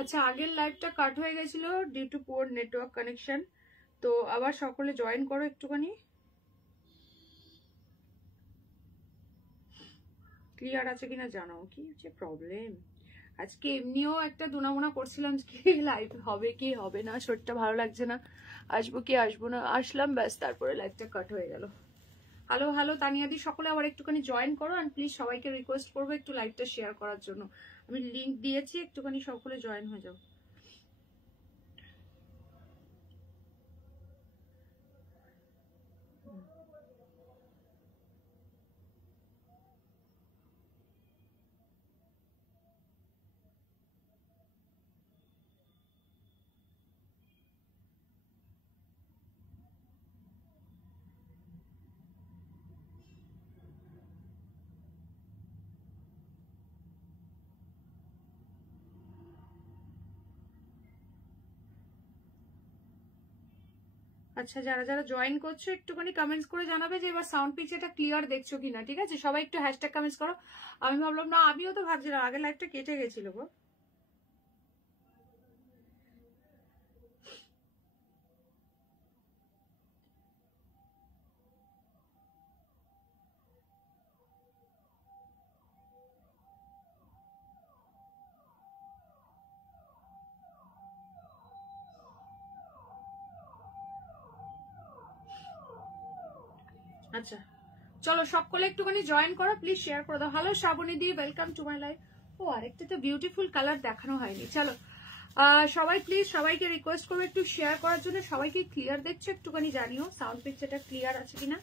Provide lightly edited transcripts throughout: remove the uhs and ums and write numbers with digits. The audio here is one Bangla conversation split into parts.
আচ্ছা, আগের লাইভটা কাট হয়ে গেছিল due to poor network connection. তো আবার সকলে জয়েন করো একটুখানি। ক্লিয়ার আছে কিনা জানাও, কি হচ্ছে প্রবলেম। আজকে এমনিও একটা দুনামুনা করছিলাম যে লাইভ হবে কি হবে না, শরীরটা ভালো লাগছে না, আসবো কি আসবো না, আসলাম ব্যাস, তারপরে লাইভটা কাট হয়ে গেল। হ্যালো হ্যালো তানিয়াদি, সকলে আবার একটুখানি জয়েন করো। অ্যান্ড প্লিজ সবাইকে রিকোয়েস্ট করবো একটু লাইভটা শেয়ার করার জন্য। আমি লিঙ্ক দিয়েছি, একটুখানি সকলে জয়েন হয়ে যাও। আচ্ছা, যারা যারা জয়েন করছো একটুখানি কমেন্টস করে জানাবে যে এবার সাউন্ড পিকচারটা ক্লিয়ার দেখছো কিনা। ঠিক আছে, সবাই একটু হ্যাশট্যাগ কমেন্টস করো। আমি ভাবলাম না, আমিও তো ভাবছিলাম আগের লাইভটা কেটে গেছিল গো। আচ্ছা চলো সকলে একটুখানি জয়েন করো, প্লিজ শেয়ার করে দাও। Hello Shrabani di, welcome to my live. ও আরেকটা তো বিউটিফুল কালার দেখানো হয়নি। চলো সবাই প্লিজ সবাইকে রিকোয়েস্ট করবো একটু শেয়ার করার জন্য। সবাইকে ক্লিয়ার দেখছো একটুখানি জানিও, সাউন্ড পিকচারটা ক্লিয়ার আছে কিনা।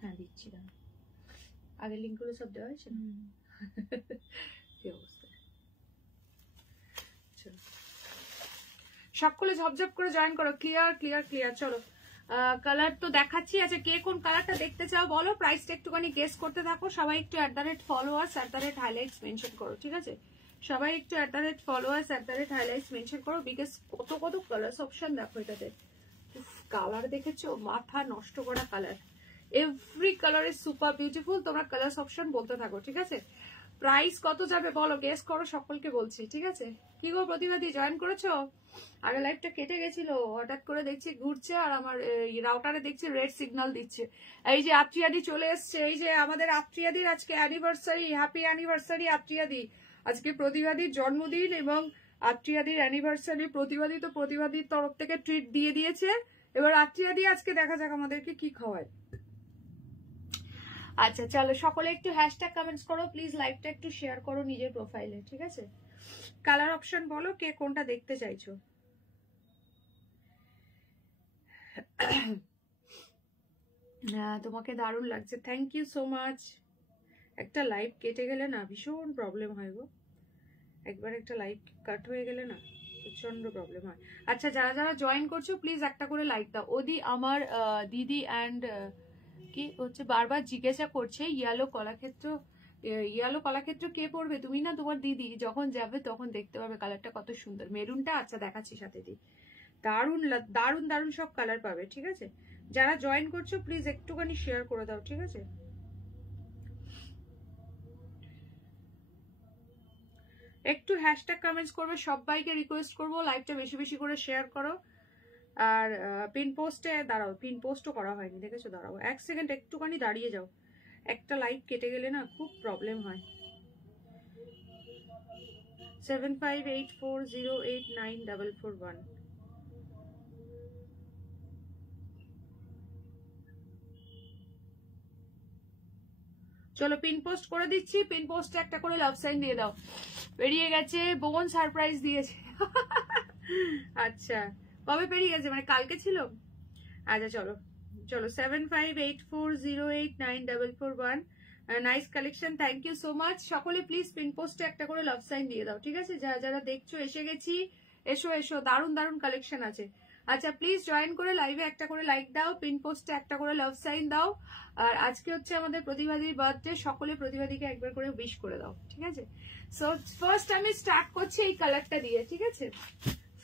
হ্যাঁ দিচ্ছি, আগের লিঙ্ক গুলো সব দেওয়া হয়েছে। কি অবস্থা, সকলে ঝপঝপ করে জয়েন করো। Clear clear clear. চলো কালার তো দেখাচ্ছি। আচ্ছা, কে কোন কালারটা দেখতে চাও বলো, প্রাইসটা একটুখানি গেস করতে থাকো। সবাই একটু @followers @highlights মেনশন করো। ঠিক আছে, সবাই একটু @followers @highlights মেনশন করো। বিকজ কত কত কালার অপশন দেখো এটাতে। কালার দেখেছো, মাথা নষ্ট করা colour. Every colour is super beautiful. তোমরা কালার অপশন বলতে থাকো। ঠিক আছে, প্রাইস কত যাবে বলো, গেস করো, সকলকে বলছি। ঠিক আছে, কি গো প্রতিবাদী জয়েন করেছো? আগে লাইভটা কেটে গেছিল, হঠাৎ করে দেখছি ঘুরছে আর আমার রাউটারে দেখছি রেড সিগন্যাল দিচ্ছে। এই যে আত্রিয়াদি চলে এসছে, এই যে আমাদের আত্রিয়াদির আজকে অ্যানিভার্সারি। Happy anniversary আত্রিয়াদি। আজকে প্রতিবাদীর জন্মদিন এবং আত্রিয়াদির অ্যানিভার্সারি। প্রতিবাদী তো প্রতিবাদীর তরফ থেকে ট্রিট দিয়ে দিয়েছে। এবার আত্রিয়াদি আজকে দেখা যাক আমাদেরকে কি খাওয়ায়। আচ্ছা চলো সকলে একটু হ্যাশট্যাগ কমেন্টস করো প্লিজ, লাইভটা একটু শেয়ার করো নিজের প্রোফাইলে। ঠিক আছে, কালার অপশন বলো কে কোনটা দেখতে চাইছো। তোমাকে দারুণ লাগছে, থ্যাংক ইউ সো মাচ। একটা লাইভ কেটে গেলে না ভীষণ প্রবলেম হয় গো, একবার একটা লাইভ কাট হয়ে গেলে না প্রচন্ড প্রবলেম হয়। আচ্ছা, যারা যারা জয়েন করছো প্লিজ একটা করে লাইক দাও। ওদি আমার দিদি অ্যান্ড কি হচ্ছে বারবার জিজ্ঞাসা করছে ইয়েলো কলাক্ষেত্র কে পড়বে, তুমি না তোমার দিদি? যখন যাবে তখন দেখতে পাবে কালারটা কত সুন্দর, মেরুনটা। আচ্ছা দেখাচ্ছি সাথে দি, দারুণ দারুণ দারুণ সব কালার পাবে। ঠিক আছে, যারা জয়েন করছো প্লিজ একটুখানি শেয়ার করে দাও। ঠিক আছে, একটু হ্যাশট্যাগ কমেন্টস করবে, সবাইকে রিকোয়েস্ট করবো লাইভটা বেশি বেশি করে শেয়ার করো। আর পিন পোস্টে দাঁড়াও, পিন পোস্টও করা হয়নি দেখেছো, দাঁড়াও এক সেকেন্ড একটুখানি দাঁড়িয়ে যাও। একটা লাইভ কেটে গেলে না খুব প্রবলেম হয়। 7584089441। চলো পিন পোস্ট করে দিচ্ছি, পিন পোস্টে একটা করে লাভ সাইন দিয়ে দাও। পেরিয়ে গেছে, বোন সারপ্রাইজ দিয়েছে। আচ্ছা কবে পেরিয়ে গেছে, মানে কালকে ছিল? আচ্ছা চলো চলো 7584089441। Nice collection, thank you so much. সকলে প্লিজ পিন পোস্টে একটা করে লাভ সাইন দিয়ে দাও। ঠিক আছে, যারা যারা দেখছো এসে গেছি, এসো এসো, দারুণ দারুণ কালেকশন আছে। আচ্ছা প্লিজ জয়েন করে লাইভে একটা করে লাইক দাও, পিন পোস্টে একটা করে লাভ সাইন দাও। আর আজকে হচ্ছে আমাদের প্রতিবাদীর বার্থডে, সকলে প্রতিবাদীকে একবার করে উইশ করে দাও। ঠিক আছে, সো ফার্স্ট আমি স্টার্ট করছি এই কালারটা দিয়ে। ঠিক আছে,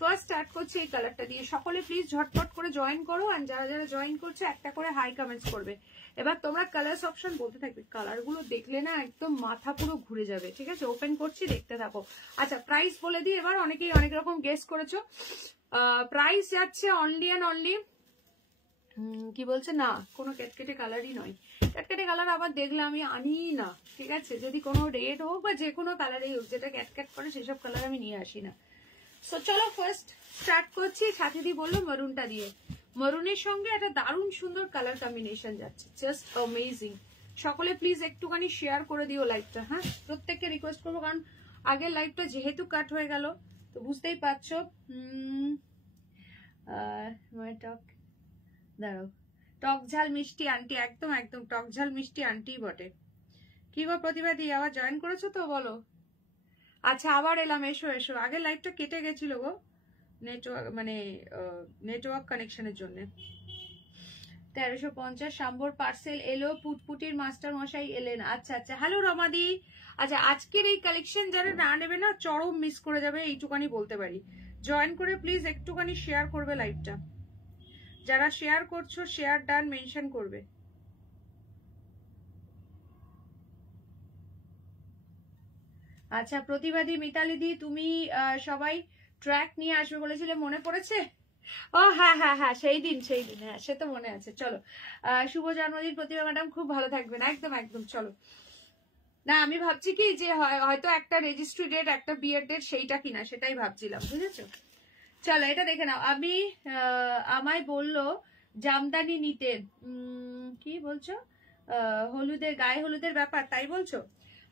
ফার্স্ট স্টার্ট করছি এই কালারটা দিয়ে। সকলে প্লিজ ঝটপট করে জয়েন করো, আর যারা যারা জয়েন করছো একটা করে হাই কমেন্টস করবে। এবার তোমরা কালার্স অপশন বলতে থাকবে, কালার গুলো দেখলে না একদম মাথা পুরো ঘুরে যাবে। ঠিক আছে, ওপেন করছি, দেখতে থাকো। আচ্ছা প্রাইস বলে দিই এবার, অনেকেই অনেক রকম গেস করেছো। প্রাইস যাচ্ছে অনলি অ্যান্ড অনলি, কি বলছে না, কোনো ক্যাটকেটে কালারই নয়। ক্যাটকেটে কালার আবার দেখলে আমি আনি না, ঠিক আছে, যদি কোনো রেড হোক বা যে কোনো কালারই হোক, যেটা ক্যাটক্যাট করে সেসব কালার আমি নিয়ে আসি না। সো চলো ফার্স্ট স্টার্ট করছি, সাথে দিয়ে বললো মারুনটা দিয়ে। মারুনের সঙ্গে একটা দারুণ সুন্দর কালার কম্বিনেশন যাচ্ছে, জাস্ট অ্যামেজিং। সকলে প্লিজ একটুখানি শেয়ার করে দিও লাইভটা, হ্যাঁ প্রত্যেককে রিকোয়েস্ট করবো, কারণ আগের লাইভটা যেহেতু কাট হয়ে গেল তো বুঝতেই পারছো। দাঁড়াও, টক ঝাল মিষ্টি আন্টি, একদম একদম টক ঝাল মিষ্টি আন্টি বটে। কি গো প্রতিবাদী, আবার জয়েন করেছো তো বলো। আচ্ছা আবার এলাম, এসো এসো। আগের লাইভটা কেটে গেছিল গো, নেটওয়ার্ক মানে নেটওয়ার্ক কানেকশনের জন্য। 1350 সাম্বর পার্সেল এলো, পুটপুটির মাস্টার মশাই এলেন। আচ্ছা আচ্ছা, হ্যালো রমাদি। আচ্ছা আজকের এই কালেকশন যারা না নেবে না চরম মিস করে যাবে, এইটুকানি বলতে পারি। জয়েন করে প্লিজ একটুখানি শেয়ার করবে লাইভটা, যারা শেয়ার করছো শেয়ার ডান মেনশন করবে। আচ্ছা প্রতিবাদী মিতালি দি, তুমি সবাই ট্র্যাক নিয়ে আসবে বলেছিলে, মনে পড়েছে? ও হ্যাঁ হ্যাঁ হ্যাঁ, সেই দিন হ্যাঁ সে তো মনে আছে। চলো, শুভ জন্মদিন প্রতিভা ম্যাডাম, খুব ভালো থাকবেন। একদম একদম, চলো। না আমি ভাবছি কি যে হয়তো একটা রেজিস্ট্রি ডেট একটা বিয়ের ডেট সেইটা কিনা, সেটাই ভাবছিলাম, বুঝেছো। চলো এটা দেখে নাও। আমি আমায় বললো জামদানি নিতে, কি বলছো, হলুদের গায়ে হলুদের ব্যাপার, তাই বলছো?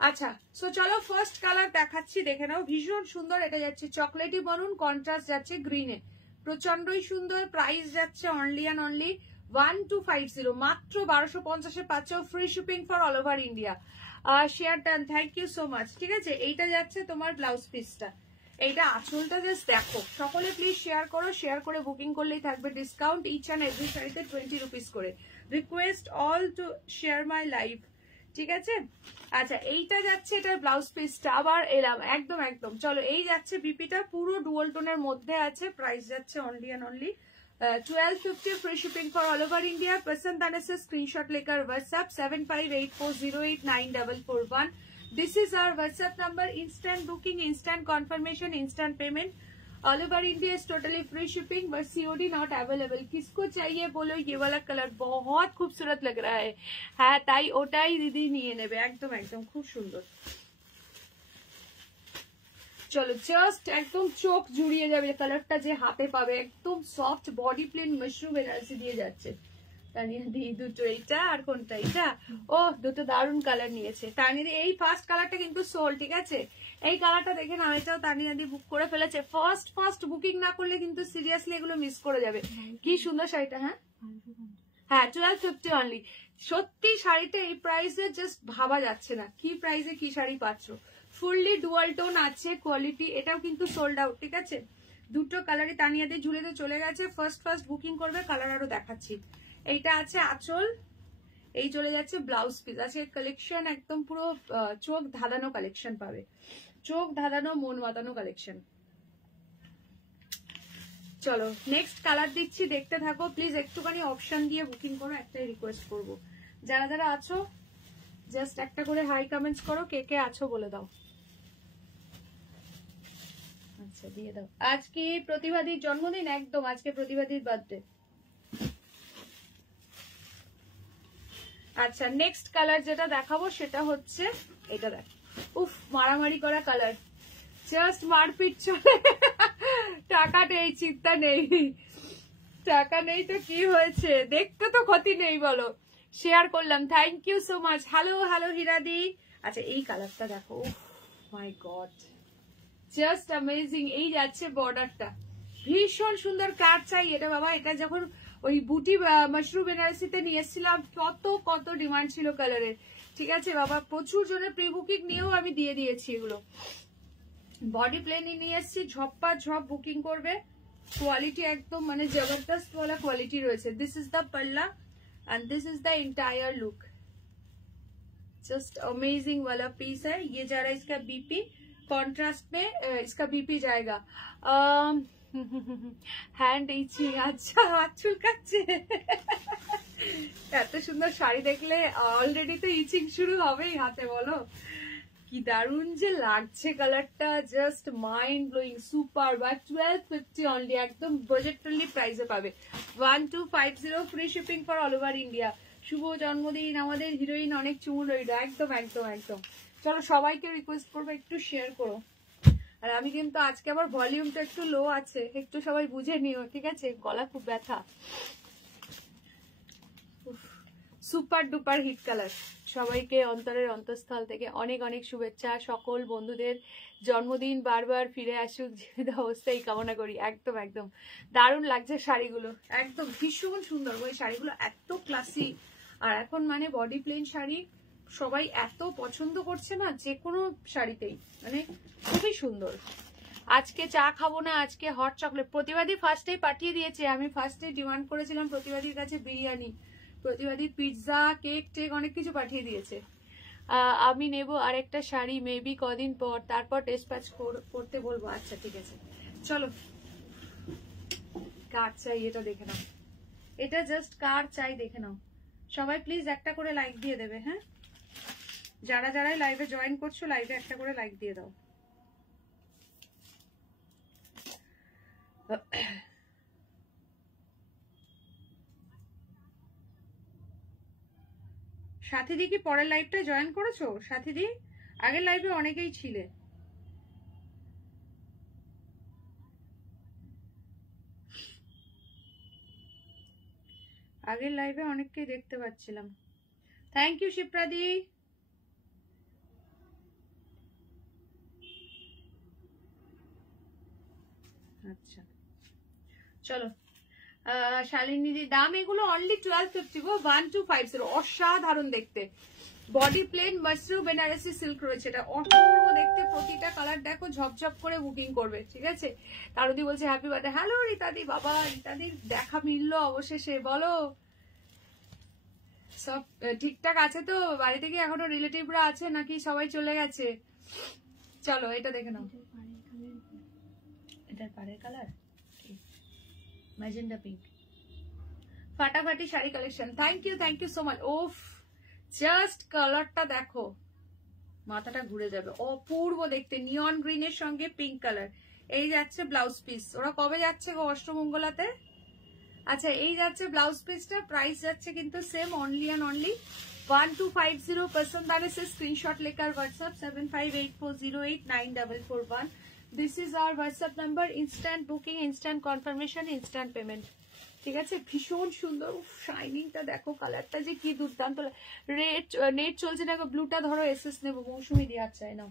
আচ্ছা সো চলো ফার্স্ট কালার দেখাচ্ছি, দেখে নাও। ভীষণ সুন্দর, এটা যাচ্ছে চকলেটি মারুন, কন্ট্রাস্ট যাচ্ছে গ্রিনে, প্রচন্ডই সুন্দর। প্রাইস যাচ্ছে অনলি অ্যান্ড অনলি 1250, মাত্র 1250-এ পাচ্ছ, free shipping for all over India. Share done, thank you so much. ঠিক আছে, এইটা যাচ্ছে তোমার ব্লাউজ পিসটা, এইটা আঁচলটা জাস্ট দেখো। সকলে প্লিজ শেয়ার করো, শেয়ার করে বুকিং করলেই থাকবে ডিসকাউন্ট, ইচ অ্যান্ড এভরি শাড়িতে 20 রুপিস করে। Request all to share my live, ঠিক আছে। আচ্ছা এইটা যাচ্ছে, এটার ব্লাউজ পিসটা আবার এলাম, একদম একদম। চলো এই যাচ্ছে বিপিটা, পুরো ডুয়াল টোনের মধ্যে আছে। প্রাইস যাচ্ছে only and only 1250, free shipping for all over India. पसंद आने से स्क्रीनशॉट लेकर WhatsApp 7584089441। This is our WhatsApp number. Instant booking, instant confirmation, instant payment, all over India is totally free shipping, but COD not available. किसको चाहिए बोलो, ये वाला कलर बहुत खूबसूरत लग रहा है, हाँ ताई ओटाई दीदी निये नेबे, एकदम एकदम खूब सुंदर। চলো জাস্ট একদম চোখ জুড়িয়ে যাবে কালারটা যে হাতে পাবে, একদম soft body plain mushroom energy দিয়ে যাচ্ছে। তানিয়া দি দুটো, এইটা আর কোনটা, এটা ও দুটো দারুণ কালার নিয়েছে তানিয়া দি। এই ফার্স্ট কালারটা কিন্তু সোল, ঠিক আছে, এই কালারটা দেখে নাও, এটাও তানিয়া দি বুক করে ফেলেছে। ফার্স্ট বুকিং না করলে কিন্তু সিরিয়াসলি এগুলো মিস করে যাবে। কি সুন্দর শাড়িটা, হ্যাঁ হ্যাঁ 1250 অনলি। সত্যি শাড়িটা এই প্রাইসে জাস্ট ভাবা যাচ্ছে না, কি প্রাইসে কি শাড়ি পাচ্ছ। ফুললি ডুয়াল টোন আছে, কোয়ালিটি, এটাও কিন্তু সোল্ড আউট, ঠিক আছে। দুটো কালারই তানিয়াদের ঝুলেতে চলে গেছে। ফার্স্ট বুকিং করবে, কালার আরো দেখাচ্ছি। এইটা আছে আঁচল, এই চলে যাচ্ছে ব্লাউজ পিস। আছে কালেকশন একদম পুরো চোখ ধাঁধানো কালেকশন পাবে, চোখ ধাঁধানো মন মাতানো কালেকশন। চলো নেক্সট কালার দিচ্ছি, দেখতে থাকো প্লিজ। একটুখানি অপশন দিয়ে বুকিং করো, একটাই রিকোয়েস্ট করবো, যারা যারা আছো জাস্ট একটা করে হাই কমেন্টস করো, কে কে আছো বলে দাও। আচ্ছা দিয়ে দাও। আজকে প্রতিবাদীর জন্মদিন, একদম আজকে প্রতিবাদীর বার্থডে। আচ্ছা নেক্সট কালার যেটা দেখাবো সেটা হচ্ছে এটা, দেখ উফ মারামারি করা কালার, জাস্ট মারপিট চলে। টাকা নেই, চিন্তা নেই, টাকা নেই তো কি হয়েছে, দেখতে তো ক্ষতি নেই বলো। শেয়ার করলাম, thank you so much. Hello hello হীরাদি। আচ্ছা এই কালারটা দেখো, উফ মাই গড জাস্ট অ্যামেজিং। এই যাচ্ছে বর্ডারটা, ভীষণ সুন্দর। কার চাই এটা বাবা, এটা যখন ওই বুটি মাশরুম বেনারসিতে নিয়ে এসেছিলাম কত ডিমান্ড ছিল কালারের, ঠিক আছে বাবা। প্রচুর জনের প্রি বুকিং নিয়েও আমি দিয়ে দিয়েছি এগুলো। বডি প্লেনই নিয়ে এসেছি, ঝপ্পা ঝপ বুকিং করবে। কোয়ালিটি একদম মানে জবরদস্ত वाला क्वालिटी রয়েছে। दिस इज द पल्ला and this is the entire look, just amazing वाला पीस है। ये जा रहा है इसका बीपी, कॉन्ट्रास्ट में इसका बीपी जाएगा হ্যান্ড ইচিং, আচ্ছা হাত চুলকাচ্ছে। এত সুন্দর শাড়ি দেখলে অলরেডি তো ইচিং শুরু হবেই হাতে, বলো। কি দারুণ যে লাগছে কালারটা, জাস্ট মাইন্ড ব্লোয়িং, সুপার। বা 1250 অনলি, একদম বাজেট ফ্রেন্ডলি প্রাইসে পাবে। 1250 free shipping for all over India. শুভ জন্মদিন আমাদের হিরোইন, অনেক চুমু রইল। একদম একদম একদম। চলো সবাইকে রিকোয়েস্ট করবো একটু শেয়ার করো। আর আমি কিন্তু আজকে আবার ভলিউমটা একটু লো আছে, একটু সবাই বুঝে নিও, ঠিক আছে? গলা খুব ব্যথা। Super duper hit colour. সবাইকে অন্তরের অন্তঃস্থল থেকে অনেক অনেক শুভেচ্ছা। সকল বন্ধুদের জন্মদিন বারবার ফিরে আসুক জীবিত অবস্থায় কামনা করি। একদম একদম দারুণ লাগছে শাড়িগুলো, একদম ভীষণ সুন্দর। ওই শাড়িগুলো এত ক্লাসি, আর এখন মানে বডি প্লেন শাড়ি সবাই এত পছন্দ করছে না, যে কোনো শাড়িতেই মানে খুবই সুন্দর। আজকে চা খাবো না, আজকে হট চকলেট। প্রতিবাদী ফার্স্টেই পাঠিয়ে দিয়েছে, আমি ফার্স্টে ডিমান্ড করেছিলাম প্রতিবাদীর কাছে বিরিয়ানি, প্রতিবাদী পিৎজা, কেক টেক অনেক কিছু পাঠিয়ে দিয়েছে। আমি নেব আরেকটা শাড়ি, মেবি কদিন পর, তারপর ডিসপ্যাচ করতে বলবো। আচ্ছা ঠিক আছে, চলো। কার চাই এটা দেখে নাও, এটা জাস্ট কার চাই দেখে নাও। সবাই প্লিজ একটা করে লাইক দিয়ে দেবে, হ্যাঁ? যারা যারাই লাইভে জয়েন করছো, লাইভে একটা করে লাইক দিয়ে দাও। সাথীদি কি পরের লাইভটা জয়েন করেছো? সাথীদি আগের লাইভে অনেকেই ছিলে। আগের লাইভে অনেককেই দেখতে পাচ্ছিলাম। থ্যাংক ইউ শিপ্রাদি। আচ্ছা চলো, শালিনীদি দাম এগুলো অনলি 1250 গো, 1250। অসাধারণ দেখতে, body plain mushroom Banarasi silk রয়েছে, এটা অপূর্ব দেখতে। প্রতিটা কালার দেখো ঝপঝপ করে বুকিং করবে, ঠিক আছে? তারদি বলছে হ্যাপি বার্থডে। হ্যালো রীতাদি, বাবা রীতাদির দেখা মিললো অবশেষে। বলো সব ঠিকঠাক আছে তো? বাড়িতে কি এখনো রিলেটিভরা আছে নাকি সবাই চলে গেছে? চলো এটা দেখে নাও, এটার পাড়ের কালার ম্যাজেন্ডা পিঙ্ক। ফাটাফাটি sari collection, thank you so much. ওফ জাস্ট কালারটা দেখো, মাথাটা ঘুরে যাবে, অপূর্ব দেখতে। নিয়ন গ্রিনের সঙ্গে পিঙ্ক কালার। এই যাচ্ছে ব্লাউজ পিস। ওরা কবে যাচ্ছে গো অষ্টমঙ্গলাতে? আচ্ছা এই যাচ্ছে ব্লাউজ পিসটা, প্রাইস যাচ্ছে কিন্তু সেম, অনলি অ্যান্ড অনলি 1250। पसंद आने से स्क्रीनशॉट लेकर WhatsApp 7584089441। This is our WhatsApp number. Instant booking, instant confirmation, instant payment, ঠিক আছে? ভীষণ সুন্দর, শাইনিংটা দেখো, কালারটা যে কি দুর্দান্ত। রেড নেট চলছে না, ব্লুটা ধরো এসএস নেবো, মৌসুমি দেওয়ার চাই না।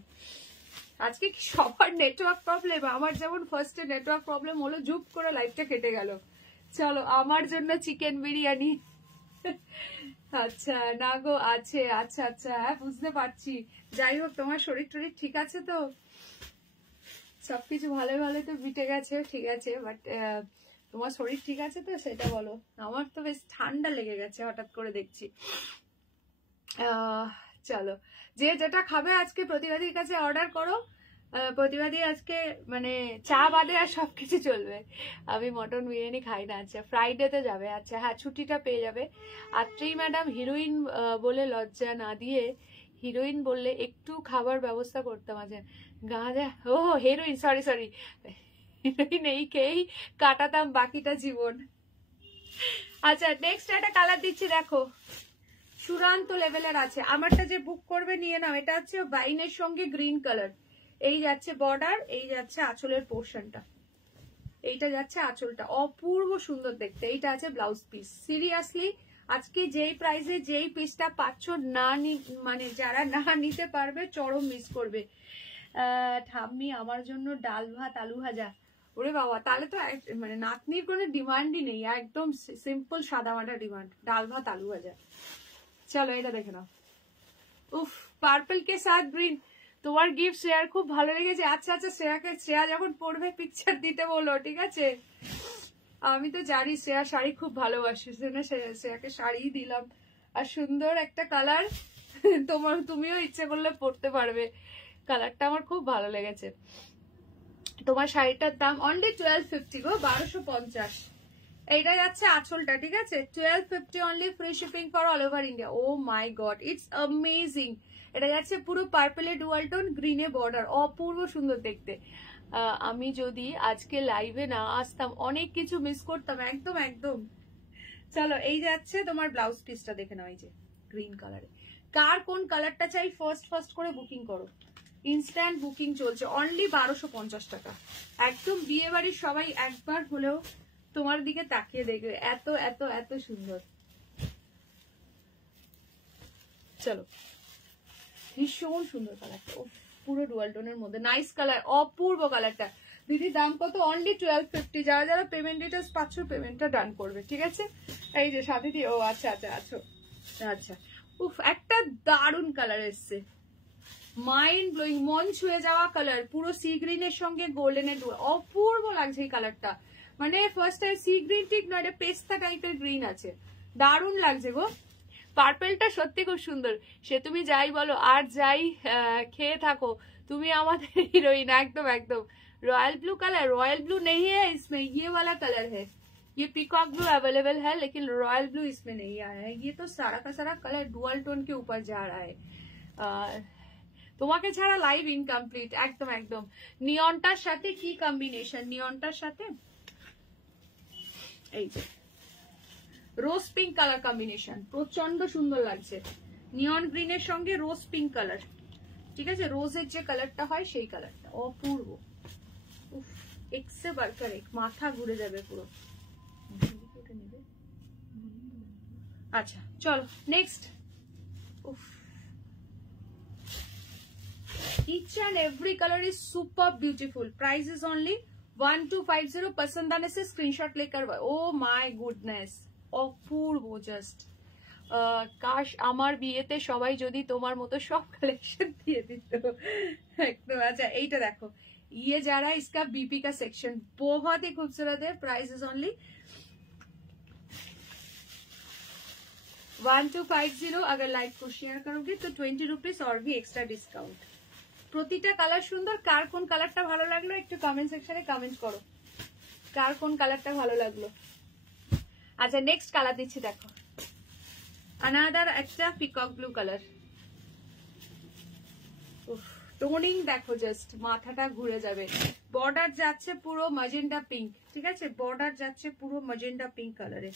আজকে কি সবার নেটওয়ার্ক প্রবলেম? আমার যেমন ফার্স্টে নেটওয়ার্ক প্রবলেম হলো, জুপ করে লাইভটা কেটে গেল। চলো আমার জন্য চিকেন বিরিয়ানি। আচ্ছা না গো, আছে, আচ্ছা আচ্ছা, হ্যাঁ বুঝতে পারছি। যাই হোক, তোমার শরীর টরীর ঠিক আছে তো? সবকিছু ভালো ভালো তো মিটে গেছে, ঠিক আছে, বাট তোমার শরীর ঠিক আছে তো সেটা বলো। আমার তো বেশ ঠান্ডা লেগে গেছে হঠাৎ করে দেখছি। চলো, যে যেটা খাবে আজকে প্রতিবাদীর কাছে অর্ডার করো। প্রতিবাদী আজকে মানে চা বাদে আর সবকিছু চলবে। আমি মটন বিরিয়ানি খাই না। আচ্ছা ফ্রাইডেতে যাবে, আচ্ছা হ্যাঁ ছুটিটা পেয়ে যাবে। আত্রেই ম্যাডাম হিরোইন বলে লজ্জা না দিয়ে হিরোইন বললে একটু খাবার ব্যবস্থা করতাম। আছে গাঁজা, ও হিরোইন, সরি সরি, হিরোইন এই খেয়েই কাটাতাম বাকিটা জীবন। আচ্ছা নেক্সট একটা কালার দিচ্ছি, দেখো চূড়ান্ত লেভেলের আছে। আমারটা যে বুক করবে নিয়ে নাও। এটা হচ্ছে বাইনের সঙ্গে গ্রিন কালার। এই যাচ্ছে বর্ডার, এই যাচ্ছে আঁচলের পোর্শনটা, এইটা যাচ্ছে আঁচলটা, অপূর্ব সুন্দর দেখতে। এইটা আছে ব্লাউজ পিস। সিরিয়াসলি আজকে যেই প্রাইসে যেই পিসটা পাচ্ছ, না মানে যারা না নিতে পারবে চরম মিস করবে। ঠাম্মি আমার জন্য ডাল ভাত আলু ভাজা। ওরে বাবা, তাহলে তো মানে নাতনির কোনো ডিমান্ডই নেই, একদম সিম্পল সাদামাটা ডিমান্ড, ডাল ভাত আলু ভাজা। চলো এটা দেখে নাও। উফ, পার্পল কে সাথ গ্রিন। তোমার গিফট শ্রেয়ার খুব ভালো লেগেছে। আচ্ছা আচ্ছা, শ্রেয়া যখন পড়বে পিকচার দিতে বলো, ঠিক আছে? আমি তো জানি শ্রেয়া শাড়ি খুব ভালোবাসে, শ্রেয়াকে শাড়ি দিলাম। আর সুন্দর একটা কালার, তুমিও ইচ্ছে করলে পড়তে পারবে। কালারটা আমার খুব ভালো লেগেছে। তোমার শাড়িটার দাম অনলি 1250 গো, 1250। এইটা যাচ্ছে আঁচলটা, ঠিক আছে? 1250 only, free shipping for all over India. Oh my god, it's amazing. এটা যাচ্ছে পুরো পার্পলে ডুয়াল টোন, গ্রিনে বর্ডার, অপূর্ব সুন্দর দেখতে। আমি যদি আজকে লাইভে না আসতাম অনেক কিছু মিস করতাম, একদম একদম। চলো, এই যাচ্ছে তোমার ব্লাউজ পিসটা দেখে নাও, এই যে গ্রিন কালারে। কার কোন কালারটা চাই ফার্স্ট করে বুকিং করো, ইনস্ট্যান্ট বুকিং চলছে, অনলি 1250 টাকা। একদম বিয়ে বাড়ির সবাই একবার হলেও তোমার দিকে তাকিয়ে দেখবে, এত এত এত সুন্দর। চলো, ভীষণ সুন্দর কালারটা, পুরো ডুয়াল টোনের মধ্যে নাইস কালার, অপূর্ব কালারটা। দিদি দাম কত? অনলি 1250। যারা যারা পেমেন্ট ডিটেলস পাচ্ছ পেমেন্টটা ডান করবে, ঠিক আছে? এই যে সাথে দিয়ে, ও আচ্ছা আচ্ছা আচ্ছা আচ্ছা, উফ একটা দারুন কালার এসছে, মাইন্ড ব্লোয়িং, মন ছুঁয়ে যাওয়া কালার, পুরো সি গ্রিনের সঙ্গে গোল্ডেনের, অপূর্ব লাগছে এই কালারটা। মানে ফার্স্ট টাইম সি গ্রিন ঠিক নয়, এটা পেস্তা টাইপের গ্রিন আছে, দারুন লাগছে গো। পার্পেলটা সত্যি খুব সুন্দর, সে তুমি যাই বলো আর যাই খেয়ে থাকো, তুমি আমাদের হিরোইন, একদম একদম। Royal blue colour, royal blue नहीं है इसमें, ये वाला कलर है, ये पीकॉक ब्लू अवेलेबल है लेकिन रॉयल ब्लू इसमें नहीं आया है। ये तो सारा का सारा कलर डुअल टोन के ऊपर जा रहा है। তোমাকে ছাড়া লাইভ ইনকমপ্লিট, একদম একদম। নিয়নটার সাথে কি কম্বিনেশন, নিয়নটার সাথে এই যে রোজ পিঙ্ক কালার কম্বিনেশন, প্রচন্ড সুন্দর লাগছে। নিয়ন গ্রিনের সঙ্গে রোজ পিঙ্ক কালার, ঠিক আছে? রোজের যে কালারটা হয় সেই কালারটা, অপূর্ব। এক সে বাড়কর এক, মাথা ঘুরে যাবে পুরো। আচ্ছা চলো next. Each and every color is super beautiful. Price is only 1250. पसंद आने से स्क्रीनशॉट लेकर, oh my goodness, Apurba just. কাশ আমার বিয়েতে সবাই যদি তোমার মতো সব কালেকশন দিয়ে দিত একদম। আচ্ছা এইটা দেখো, ये जा रहा है इसका बीपी का सेक्शन, बहुत ही खूबसूरत है। Price is only 1250। अगर लाइव को शेयर करोगे तो 20 रुपीज और भी एक्स्ट्रा डिस्काउंट। প্রতিটা কালার সুন্দর। কার কোন কালারটা ভালো লাগলো একটু কমেন্ট সেকশনে কমেন্ট করো, কার কোন কালারটা ভালো লাগলো। আচ্ছা নেক্সট কালার দিচ্ছি, দেখো अनादर একটা পিকক ব্লু কালার। টোনিং দেখো, জাস্ট মাথাটা ঘুরে যাবে। বর্ডার যাচ্ছে পুরো ম্যাজেন্ডা পিঙ্ক, ঠিক আছে? বর্ডার যাচ্ছে পুরো ম্যাজেন্ডা পিঙ্ক কালারে।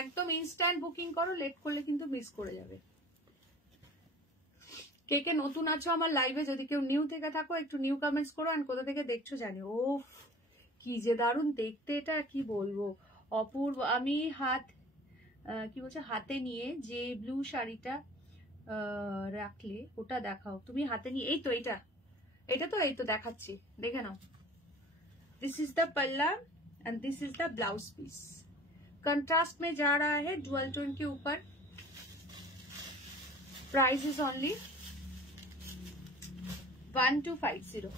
একদম ইনস্ট্যান্ট বুকিং করো, লেট করলে কিন্তু মিস করে যাবে। কে কে নতুন আছো আমার লাইভে, যদি কেউ নিউ থেকে থাকো একটু নিউ কমেন্টস করো, আর কোথা থেকে দেখছো জানি। ও কি যে দারুণ দেখতে, এটা কি বলবো, অপূর্ব। আমি কি বলছে, হাতে নিয়ে যে ব্লু শাড়িটা রাখলে ওটা দেখাও, তুমি হাতে নিয়ে, এই তো এটা, এটা তো এই তো দেখাচ্ছি, দেখে নাও। दिस इज द पल्ला and this is the blouse piece. Contrast में जा रहा है डुअल टोन के ऊपर। Price is only 1250।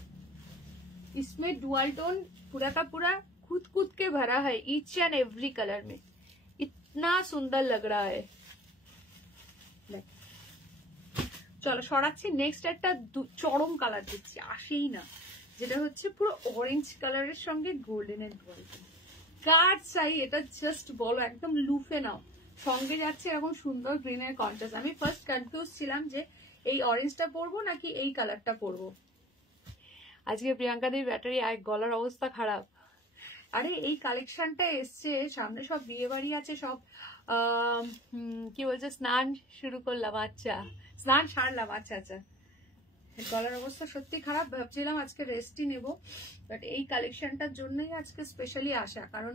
इसमें डुअल टोन पूरा का पूरा खुद के भरा है, ईच एंड एवरी कलर में, इतना सुंदर लग रहा है। চলো সরাচ্ছি, নেক্সট একটা চরম কালার দিচ্ছি, আসেই না, যেটা হচ্ছে পুরো অরেঞ্জ কালারের সঙ্গে গোল্ডেনের ডুয়াল টোন। কার চাই এটা জাস্ট বলো, একদম লুফে নাও। সঙ্গে যাচ্ছে এরকম সুন্দর গ্রিনের কন্ট্রাস্ট। আমি ফার্স্ট কনফিউজ ছিলাম যে এই অরেঞ্জটা পরবো নাকি এই কালারটা পরবো। আজকে প্রিয়াঙ্কা দির ব্যাটারি এক, গলার অবস্থা খারাপ। আরে এই কালেকশনটা এসছে, সামনে সব বিয়ে বাড়ি আছে, সব কি বলছে, স্নান শুরু করলাম, আচ্ছা স্নান সারলাম, আচ্ছা আচ্ছা। গলার অবস্থা সত্যি খারাপ, ভাবছিলাম আজকে রেস্টই নেব, বাট এই কালেকশনটার জন্যই আজকে স্পেশালি আসা। কারণ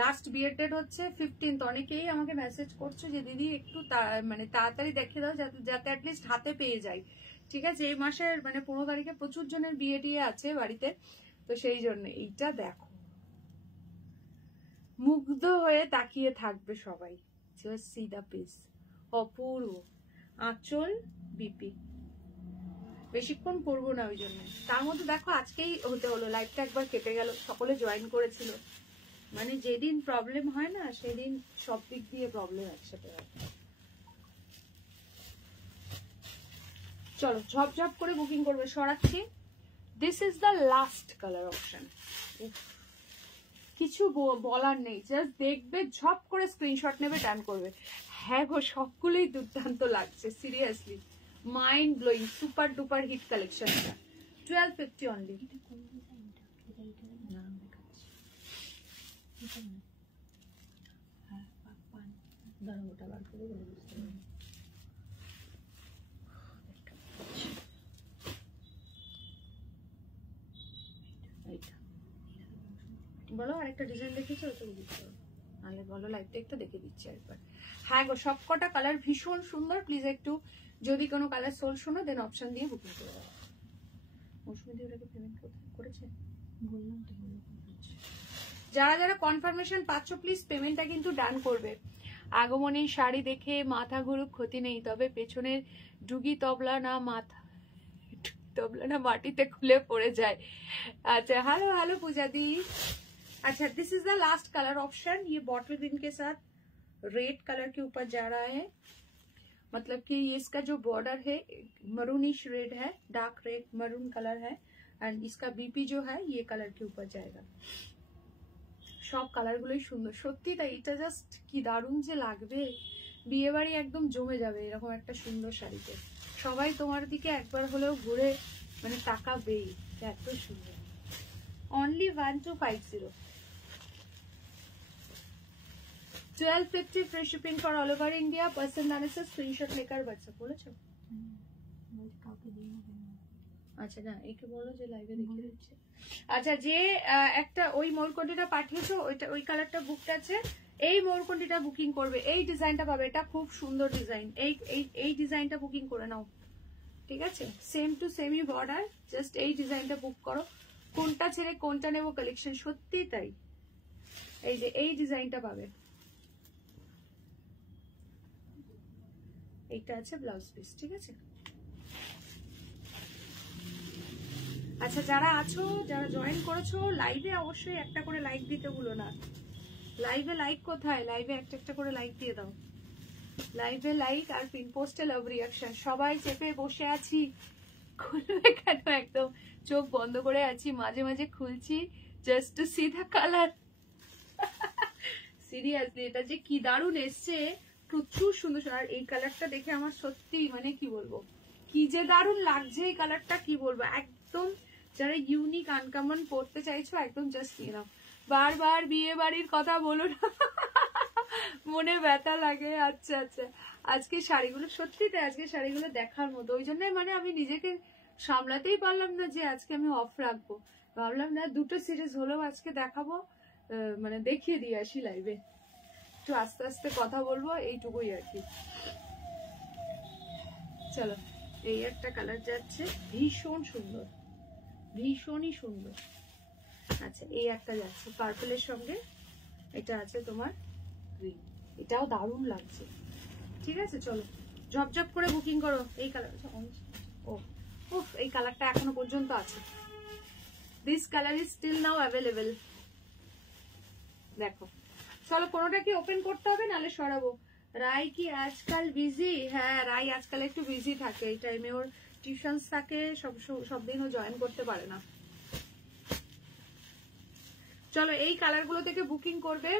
লাস্ট বিয়ের ডেট হচ্ছে 15th। অনেকেই আমাকে মেসেজ করছো যে দিদি একটু মানে তাড়াতাড়ি দেখে দাও, যাতে অ্যাটলিস্ট হাতে পেয়ে যাই, ঠিক আছে? এই মাসের মানে 15 তারিখে প্রচুর জনের বিয়ে টিয়ে আছে বাড়িতে, তো সেই জন্য এইটা দেখো, মুগ্ধ হয়ে তাকিয়ে থাকবে সবাই। জাস্ট সি দ্য পিস, অপূর্ব। আঁচল বিপি, বেশিক্ষণ পরবো না ওই জন্য। তার মধ্যে দেখো আজকেই হতে হলো, লাইভটা একবার কেটে গেল, সকলে জয়েন করেছিল। মানে যেদিন প্রবলেম হয় না সেদিন সব দিক দিয়ে প্রবলেম একসাথে হয়। চলো ঝপঝপ করে বুকিং করবে, সরাচ্ছি। This is the last colour option. কিছু বলার নেই, জাস্ট দেখবে, ঝপ করে স্ক্রিনশট নেবে, ডান করবে। হ্যাঁ গো, সবগুলোই দুর্দান্ত লাগছে, seriously mind blowing, super duper hit কালেকশনটা। 1250 অনলি। বলো আরেকটা ডিজাইন দেখেছো, ওটা বুঝতে পারো, নাহলে বলো লাইভটা একটু দেখে দিচ্ছি একবার। হ্যাঁ গো, সবকটা কালার ভীষণ সুন্দর। প্লিজ একটু যদি কোনো কালার সোল শোনো, দেন অপশন দিয়ে বুকিং করে দাও। মৌসুমী ওটাকে পেমেন্ট করেছে বললাম তো। যারা যারা কনফার্মেশন পাচ্ছ, প্লিজ পেমেন্টটা কিন্তু ডান করবে। আগমনী শাড়ি দেখে মাথা ঘুরুক ক্ষতি নেই, তবে পেছনের ডুগি তবলা না মাটিতে খুলে পড়ে যায়। अच्छा हेलो हेलो पूजा दी। अच्छा this is the last colour option. ये बॉटल ग्रीन के साथ रेड कलर के ऊपर जा रहा है, मतलब कि इसका जो बॉर्डर है मरूनिश रेड है, डार्क रेड मरून कलर है, एंड इसका बीपी जो है ये कलर के ऊपर जाएगा। সব কালারগুলোই সুন্দর, সত্যি তাই। এটা জাস্ট কি দারুণ যে লাগবে, বিয়ে বাড়ি একদম জমে যাবে এরকম একটা সুন্দর শাড়িতে। সবাই তোমার দিকে একবার হলেও ঘুরে মানে তাকাবেই, এত সুন্দর। Only 1250, 1250 free shipping for all over India. पसंद आने से स्क्रीनशॉट लेकर व्हाट्सएप बोलेছো। আচ্ছা না, একে বলো যে লাইভে দেখিয়ে দিচ্ছে। আচ্ছা যে একটা ওই মোরকন্ডিটা পাঠিয়েছো, ওইটা ওই কালারটা বুকড আছে, এই মোরকন্ডিটা বুকিং করবে, এই ডিজাইনটা পাবে, এটা খুব সুন্দর ডিজাইন। এই ডিজাইনটা বুকিং করে নাও, ঠিক আছে? সেম টু সেমই বর্ডার, জাস্ট এই ডিজাইনটা বুক করো। কোনটা ছেড়ে কোনটা নেবো কালেকশন, সত্যি তাই। এই যে এই ডিজাইনটা পাবে, এইটা আছে ব্লাউজ পিস, ঠিক আছে? আচ্ছা যারা আছো, যারা জয়েন করেছো লাইভে, অবশ্যই একটা করে লাইক দিতে ভুলো না। লাইভে লাইক কোথায়? লাইভে একটা একটা করে লাইক দিয়ে দাও। লাইভে লাইক আর পিন পোস্টে লাভ রিয়াকশন। সবাই চেপে বসে আছি, খুলবে কেন, একদম চোখ বন্ধ করে আছি, মাঝে মাঝে খুলছি just to see the colour. Seriously এটা যে কি দারুণ এসছে, প্রচুর সুন্দর। আর এই কালারটা দেখে আমার সত্যি মানে কি বলবো, কি যে দারুণ লাগছে এই কালারটা, কি বলবো। একদম যারা ইউনিক আনকমন পড়তে চাইছো, একদম জাস্ট নিয়ে নাও। বারবার বিয়ে বাড়ির কথা বলো না, মনে ব্যথা লাগে। আচ্ছা আচ্ছা, আজকে শাড়িগুলো সত্যি তাই, আজকে শাড়িগুলো দেখার মতো। ওই জন্য মানে আমি নিজেকে সামলাতেই পারলাম না যে আজকে আমি অফ রাখবো। ভাবলাম না, দুটো সিরিজ হলেও আজকে দেখাবো, মানে দেখিয়ে দিয়ে আসি লাইভে। একটু আস্তে আস্তে কথা বলবো, এইটুকুই আর কি। চলো, এই একটা কালার যাচ্ছে, ভীষণ সুন্দর, ভীষণই সুন্দর। আচ্ছা এই একটা যাচ্ছে পার্পলের সঙ্গে, এটা আছে তোমার গ্রিন, এটাও দারুণ লাগছে, ঠিক আছে? চলো ঝপঝপ করে বুকিং করো। এই কালার, ও উফ, এই কালারটা এখনো পর্যন্ত আছে। This colour is still now available. দেখো, চলো কোনোটা কি ওপেন করতে হবে, নাহলে সরাবো। রাই কি আজকাল বিজি? হ্যাঁ, রাই আজকাল একটু বিজি থাকে, এই টাইমে ওর টিউশনস থাকে, সব দিনও জয়েন করতে পারে না। চলো এই কালারগুলো থেকে বুকিং করবে।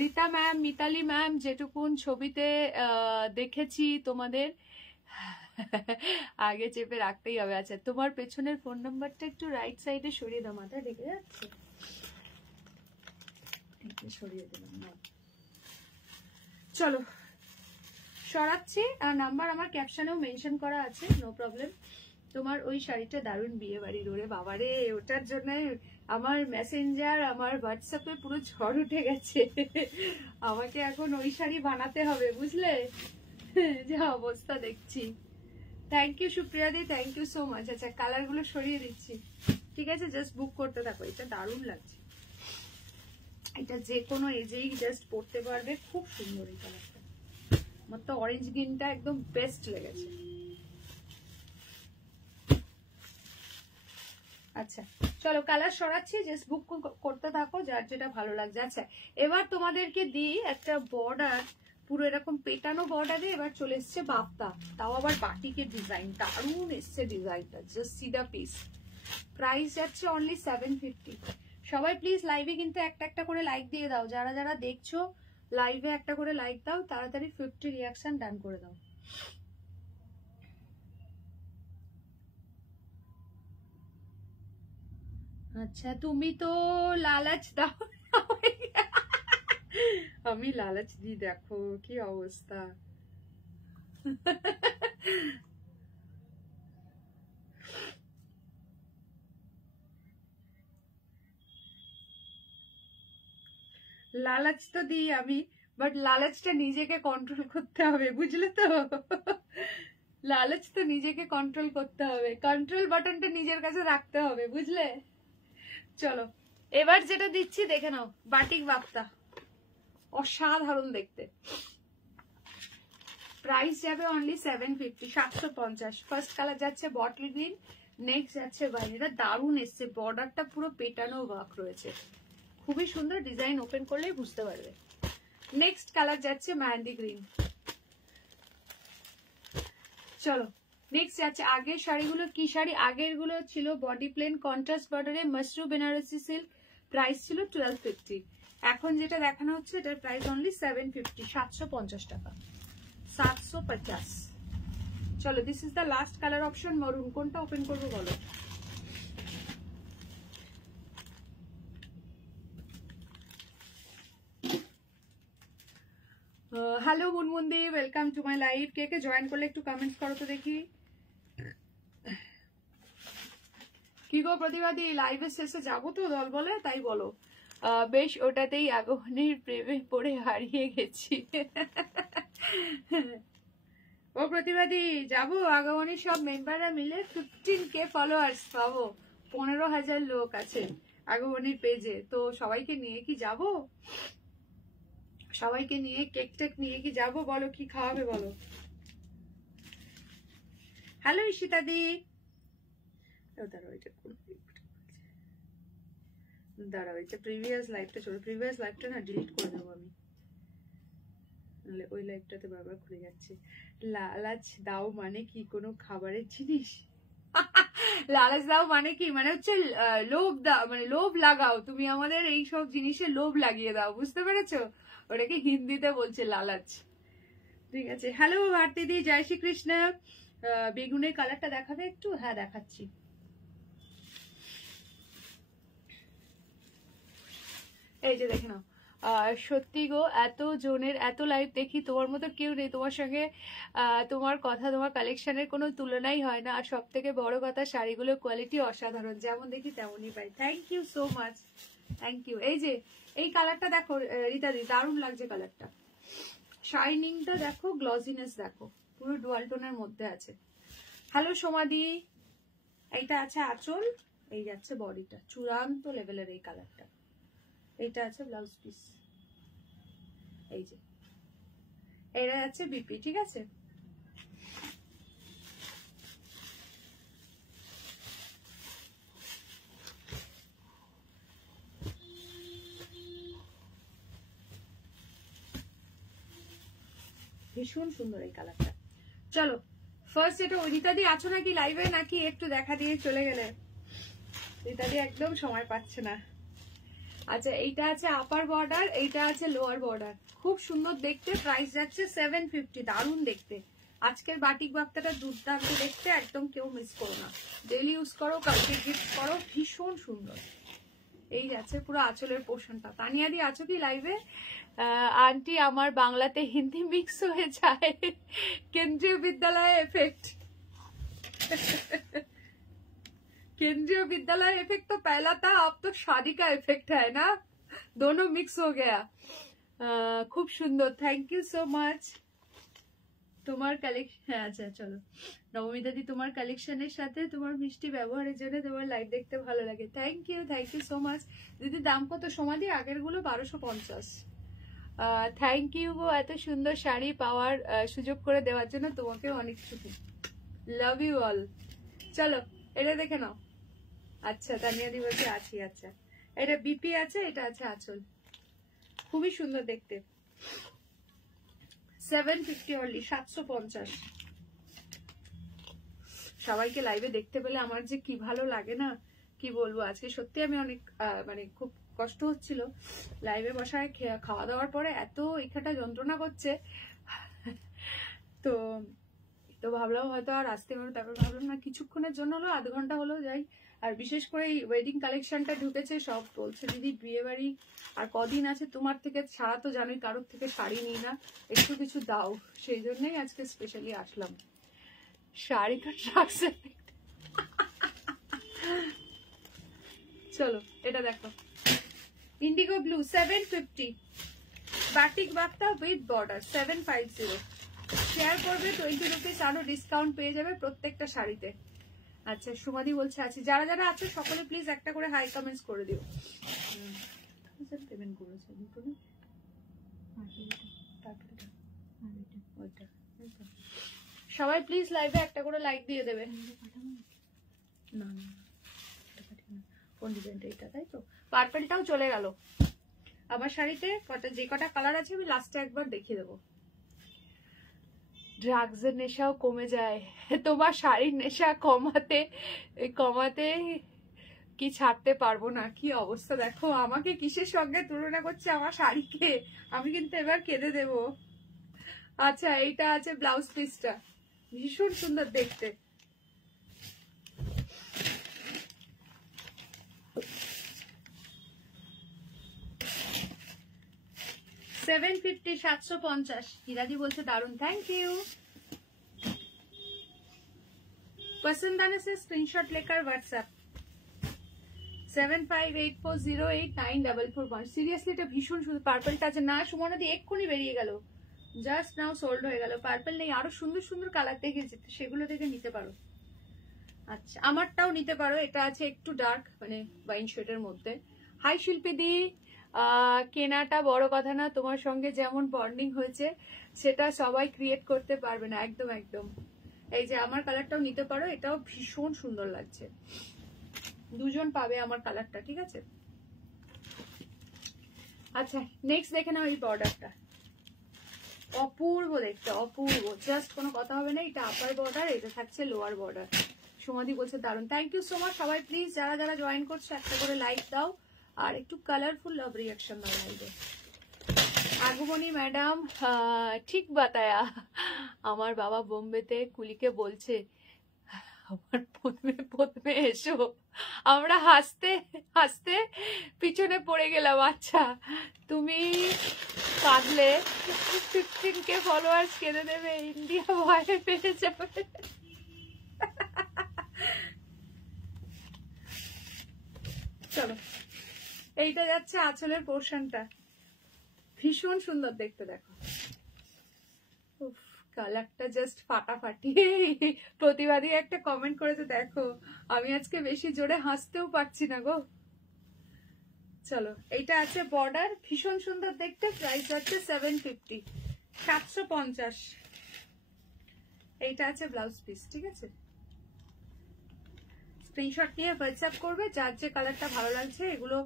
রীতা ম্যাম, মিতালি ম্যাম, যেটুকুন ছবিতে দেখেছি তোমাদের, আগে চেপে রাখতেই হবে। আচ্ছা তোমার পেছনের ফোন নাম্বারটা একটু রাইট সাইডে সরিয়ে দাও, মাথা ঢেকে যাচ্ছে, সরিয়ে দিলাম না। চলো সরাচ্ছি, আর নাম্বার আমার ক্যাপশনেও মেনশন করা আছে, নো প্রবলেম। তোমার ওই শাড়িটা দারুণ বিয়ে বাড়ির, ওরে বাবারে, ওটার জন্য আমার মেসেঞ্জার, আমার হোয়াটসঅ্যাপে পুরো ঝড় উঠে গেছে। আমাকে এখন ওই শাড়ি বানাতে হবে, বুঝলে, যা অবস্থা দেখছি। Thank you Supriya di, thank you so much. আচ্ছা কালারগুলো সরিয়ে দিচ্ছি, ঠিক আছে? জাস্ট বুক করতে থাকো, এটা দারুণ লাগছে। এটা যে কোনো এজেই জাস্ট পরতে পারবে, খুব সুন্দর এই কালারটা। আমার তো অরেঞ্জ গ্রিনটা একদম বেস্ট লেগেছে। আচ্ছা চলো কালার সরাচ্ছি, জাস্ট বুক করতে থাকো যার যেটা ভালো লাগছে। আচ্ছা এবার তোমাদেরকে দিই একটা বর্ডার, পুরো এরকম পেটানো বর্ডারে এবার চলে এসছে বাপ্তা, তাও আবার বাটিকের ডিজাইন, দারুণ এসছে ডিজাইনটা, জাস্ট সি দা পিস। প্রাইস যাচ্ছে অনলি 750। সবাই প্লিজ লাইভে কিন্তু একটা একটা করে লাইক দিয়ে দাও, যারা যারা দেখছো লাইভে একটা করে লাইক দাও, তাড়াতাড়ি 50 রিয়াকশন ডান করে দাও। আচ্ছা তুমি তো লালাচ দাও। আমি লালাচ দি, দেখো কি অবস্থা। লালাচ তো দিই আমি, বাট লালাচটা নিজেকে কন্ট্রোল করতে হবে, বুঝলে তো? লালাচ তো নিজেকে কন্ট্রোল করতে হবে, কন্ট্রোল বাটনটা নিজের কাছে রাখতে হবে, বুঝলে? চলো এবার যেটা দিচ্ছি দেখে নাও, বাটিক বাপ্তা, অসাধারণ দেখতে। প্রাইস যাবে অনলি 750, 750। ফার্স্ট কালার যাচ্ছে বটল গ্রিন, নেক্সট যাচ্ছে ভাই, এটা দারুণ এসছে, বর্ডারটা পুরো পেটানো ওয়ার্ক রয়েছে, খুবই সুন্দর ডিজাইন, ওপেন করলেই বুঝতে পারবে। নেক্সট কালার যাচ্ছে মেহেন্দি গ্রিন। চলো নেক্সট যাচ্ছে, আগের শাড়িগুলো কি শাড়ি, আগের গুলো ছিল বডি প্লেন কন্ট্রাস্ট বর্ডারে মাশরু বেনারসি সিল্ক, প্রাইস ছিল 1250। এখন যেটা দেখানো হচ্ছে এটার প্রাইস অনলি 750, 750 টাকা, 750। চলো this is the last colour option maroon, কোনটা ওপেন করবো বলো? হ্যালো মুনমুন্দি, ওয়েলকাম টু মাই লাইভ। কে কে জয়েন করলে একটু কমেন্টস করো তো দেখি। কি গো প্রতিবাদী, লাইভের শেষে যাবো তো দল বলে, তাই বলো। বেশ ওটাতেই আগমনীর প্রেমে পড়ে হারিয়ে গেছি। ও প্রতিবাদী যাবো, আগমনীর সব মেম্বাররা মিলে 15K ফলোয়ার্স পাবো, 15,000 লোক আছে আগমনীর পেজে, তো সবাইকে নিয়ে কি যাবো? সবাইকে নিয়ে কেক টেক নিয়ে কি যাবো বলো, কি খাওয়াবে বলো? হ্যালো ঈশিতা দি, দাঁড়াও এটা প্রিভিয়াস লাইভটা চলো, প্রিভিয়াস লাইভটা না ডিলিট করে দেবো আমি, নাহলে ওই লাইভটাতে বারবার খুলে যাচ্ছে। লালাচ দাও মানে কি কোনো খাবারের জিনিস? লালাচ দাও মানে কি, মানে হচ্ছে লোভ দাও, মানে লোভ লাগাও, তুমি আমাদের এই সব জিনিসে লোভ লাগিয়ে দাও, বুঝতে পেরেছো? ওটাকে হিন্দিতে বলছে লালাচ। ঠিক আছে, হ্যালো ভারতী দি, জয় শ্রীকৃষ্ণ। বেগুনের কালারটা দেখাবে একটু? হ্যাঁ দেখাচ্ছি। এই যে দেখে নাও, সত্যি গো এত জনের এত লাইভ দেখি, তোমার মতো কেউ নেই, তোমার সঙ্গে তোমার কথা তোমার কালেকশনের কোনো তুলনাই হয় না, আর সব থেকে বড় কথা শাড়িগুলোর কোয়ালিটি অসাধারণ, যেমন দেখি তেমনই পাই। Thank you so much, thank you. এই যে এই কালারটা দেখো রীতাদি, দারুণ লাগছে কালারটা, শাইনিংটা দেখো, গ্লসিনেস দেখো, পুরো ডুয়াল টোনের মধ্যে আছে। হ্যালো সোমাদি, এইটা আছে আঁচল, এই যাচ্ছে বডিটা, চূড়ান্ত লেভেলের এই কালারটা, এইটা আছে ব্লাউজ পিস, এই যে এটা আছে বিপি, ঠিক আছে? ভীষণ সুন্দর এই কালারটা। চলো ফার্স্ট এটা, রীতাদি আছো নাকি লাইভে, নাকি একটু দেখা দিয়ে চলে গেলে? রীতাদি একদম সময় পাচ্ছে না। আচ্ছা এইটা আছে আপার বর্ডার, এইটা আছে লোয়ার বর্ডার, খুব সুন্দর দেখতে, প্রাইস যাচ্ছে 750, দারুণ দেখতে। আজকের বাটিক বাপ্তাটা দুর্দান্ত দেখতে, একদম কেউ মিস করো না, ডেইলি ইউজ করো, কালকে গিফট করো, ভীষণ সুন্দর। এই যাচ্ছে পুরো আঁচলের পোর্শনটা। তানিয়া দি আছো কি লাইভে? আন্টি আমার বাংলাতে হিন্দি মিক্স হয়ে যায়, কেন্দ্রীয় বিদ্যালয় এফেক্ট। केंद्रीय विद्यालय इफेक्ट तो पहला था, अब तो शादी का इफेक्ट है ना, दोनों मिक्स हो गया। खूब सुंदर, थैंक यू सो मच। তোমার কালেকশন, আচ্ছা চলো নবমিতা দি, তোমার কালেকশনের সাথে তোমার মিষ্টি ব্যবহারের জন্য তোমার লাইভ দেখতে ভালো লাগে, থ্যাংক ইউ সো মাচ। দিদি দাম কত সমাধি? আগের গুলো 1250। থ্যাংক ইউ গো, এত সুন্দর শাড়ি পাওয়ার সুযোগ করে দেওয়ার জন্য তোমাকে অনেক খুশি, লাভ ইউ অল। চলো এটা দেখে নাও। আচ্ছা তানিয়া দি বলছে আছি, আচ্ছা এটা বিপি আছে, এটা আছে আঁচল, খুবই সুন্দর দেখতে। 750 অনলি, 750, সবাইকে লাইভে দেখতে পেলে আমার যে কি ভালো লাগে না, কি বলবো। আজকে সত্যি আমি অনেক মানে খুব কষ্ট হচ্ছিল লাইভে বসায়, খাওয়া দাওয়ার পরে এত ইখাটা যন্ত্রণা করছে। তো তো ভাবলাম হয়তো আর আসতে পারবো, তারপর ভাবলাম না কিছুক্ষণের জন্য হলো, আধ ঘন্টা হলো যাই। আর বিশেষ করে এই ওয়েডিং কালেকশনটা ঢুকেছে, সব বলছে দিদি বিয়ে বাড়ি আর কদিন আছে, তোমার থেকে ছাড়া তো জানোই কারোর থেকে শাড়ি নিই না, একটু কিছু দাও, সেই জন্যই আজকে স্পেশালি আসলাম। শাড়িটা ট্রাক্সে চলো এটা দেখো, Indigo blue 750, batik Bakta with border 750। Share করবে 20 রুপিস আরো ডিসকাউন্ট পেয়ে যাবে প্রত্যেকটা শাড়িতে। আচ্ছা সুমাদি বলছে আছে, যারা যারা আছে সকলে প্লিজ একটা করে হাই কমেন্টস করে দিও। পেমেন্ট করেছে দুটো সবাই প্লিজ লাইভে একটা করে লাইক দিয়ে দেবে। না না কোন ডিজাইনটা, এটা তাই তো, পার্পলটাও চলে গেল আমার শাড়িতে। কটা যে কটা কালার আছে আমি লাস্টে একবার দেখিয়ে দেবো। ড্রাগসের নেশাও কমে যায়, তোমার শাড়ির নেশা কমাতে কমাতে কি ছাড়তে পারবো না। কি অবস্থা দেখো, আমাকে কিসের সঙ্গে তুলনা করছে আমার শাড়িকে, আমি কিন্তু এবার কেঁদে দেব। আচ্ছা এইটা আছে ব্লাউজ পিসটা, ভীষণ সুন্দর দেখতে। $750, 750। হিরাদি বলছে দারুন, থ্যাংক ইউ। पसंद आने से स्क्रीनशॉट लेकर व्हाट्सएप 7584089441। সিরিয়াসলি এটা ভীষণ সুন্দর। পার্পলটা আছে না সুমনা দি, এক্ষুনি বেরিয়ে গেল, জাস্ট নাও সোল্ড হয়ে গেল। পার্পল নেই, আরো সুন্দর সুন্দর কালার দেখেছি, সেগুলো দেখে নিতে পারো। আচ্ছা আমারটাও নিতে পারো, এটা আছে একটু ডার্ক মানে ওয়াইন শেডের মধ্যে। হাই শিল্পী দি, কেনাটা বড় কথা না, তোমার সঙ্গে যেমন বন্ডিং হয়েছে সেটা সবাই ক্রিয়েট করতে পারবে না। একদম একদম। এই যে আমার কালারটাও নিতে পারো, এটাও ভীষণ সুন্দর লাগছে, দুজন পাবে আমার কালারটা, ঠিক আছে। আচ্ছা নেক্সট দেখে নাও এই বর্ডারটা, অপূর্ব দেখতে, অপূর্ব, জাস্ট কোনো কথা হবে না। এটা আপার বর্ডার, এটা থাকছে লোয়ার বর্ডার। সুমদি বলছে দারুন, থ্যাংক ইউ সো মাচ। সবাই প্লিজ যারা যারা জয়েন করছো একটা করে লাইক দাও আর একটু কালারফুল লাভ রিয়াকশন দাও লাইভে। আগমনী ম্যাডাম ঠিক বাতায়া, আমার বাবা বোম্বেতে কুলিকে বলছে আমার প্রথমে এসো, আমরা হাসতে হাসতে পিছনে পড়ে গেলাম। আচ্ছা তুমি কাঁদলে 15K ফলোয়ার্স কেঁদে দেবে, ইন্ডিয়া ভয়ে পেয়ে যাবে। চলো এইটা যাচ্ছে আঁচলের পোর্শনটা, ভীষণ সুন্দর দেখতে দেখো। কালারটা জাস্ট ফাটাফাটি। প্রতিবাদী একটা কমেন্ট করেছে দেখো, আমি আজকে বেশি জোরে হাসতেও পারছি না গো। চলো এইটা আছে বর্ডার, ভীষণ সুন্দর দেখতে, প্রাইস হচ্ছে 750, 750। এইটা আছে ব্লাউজ পিস, ঠিক আছে। স্ক্রিনশট নিয়ে হোয়াটসঅ্যাপ করবে, যার যে কালারটা ভালো লাগছে এগুলো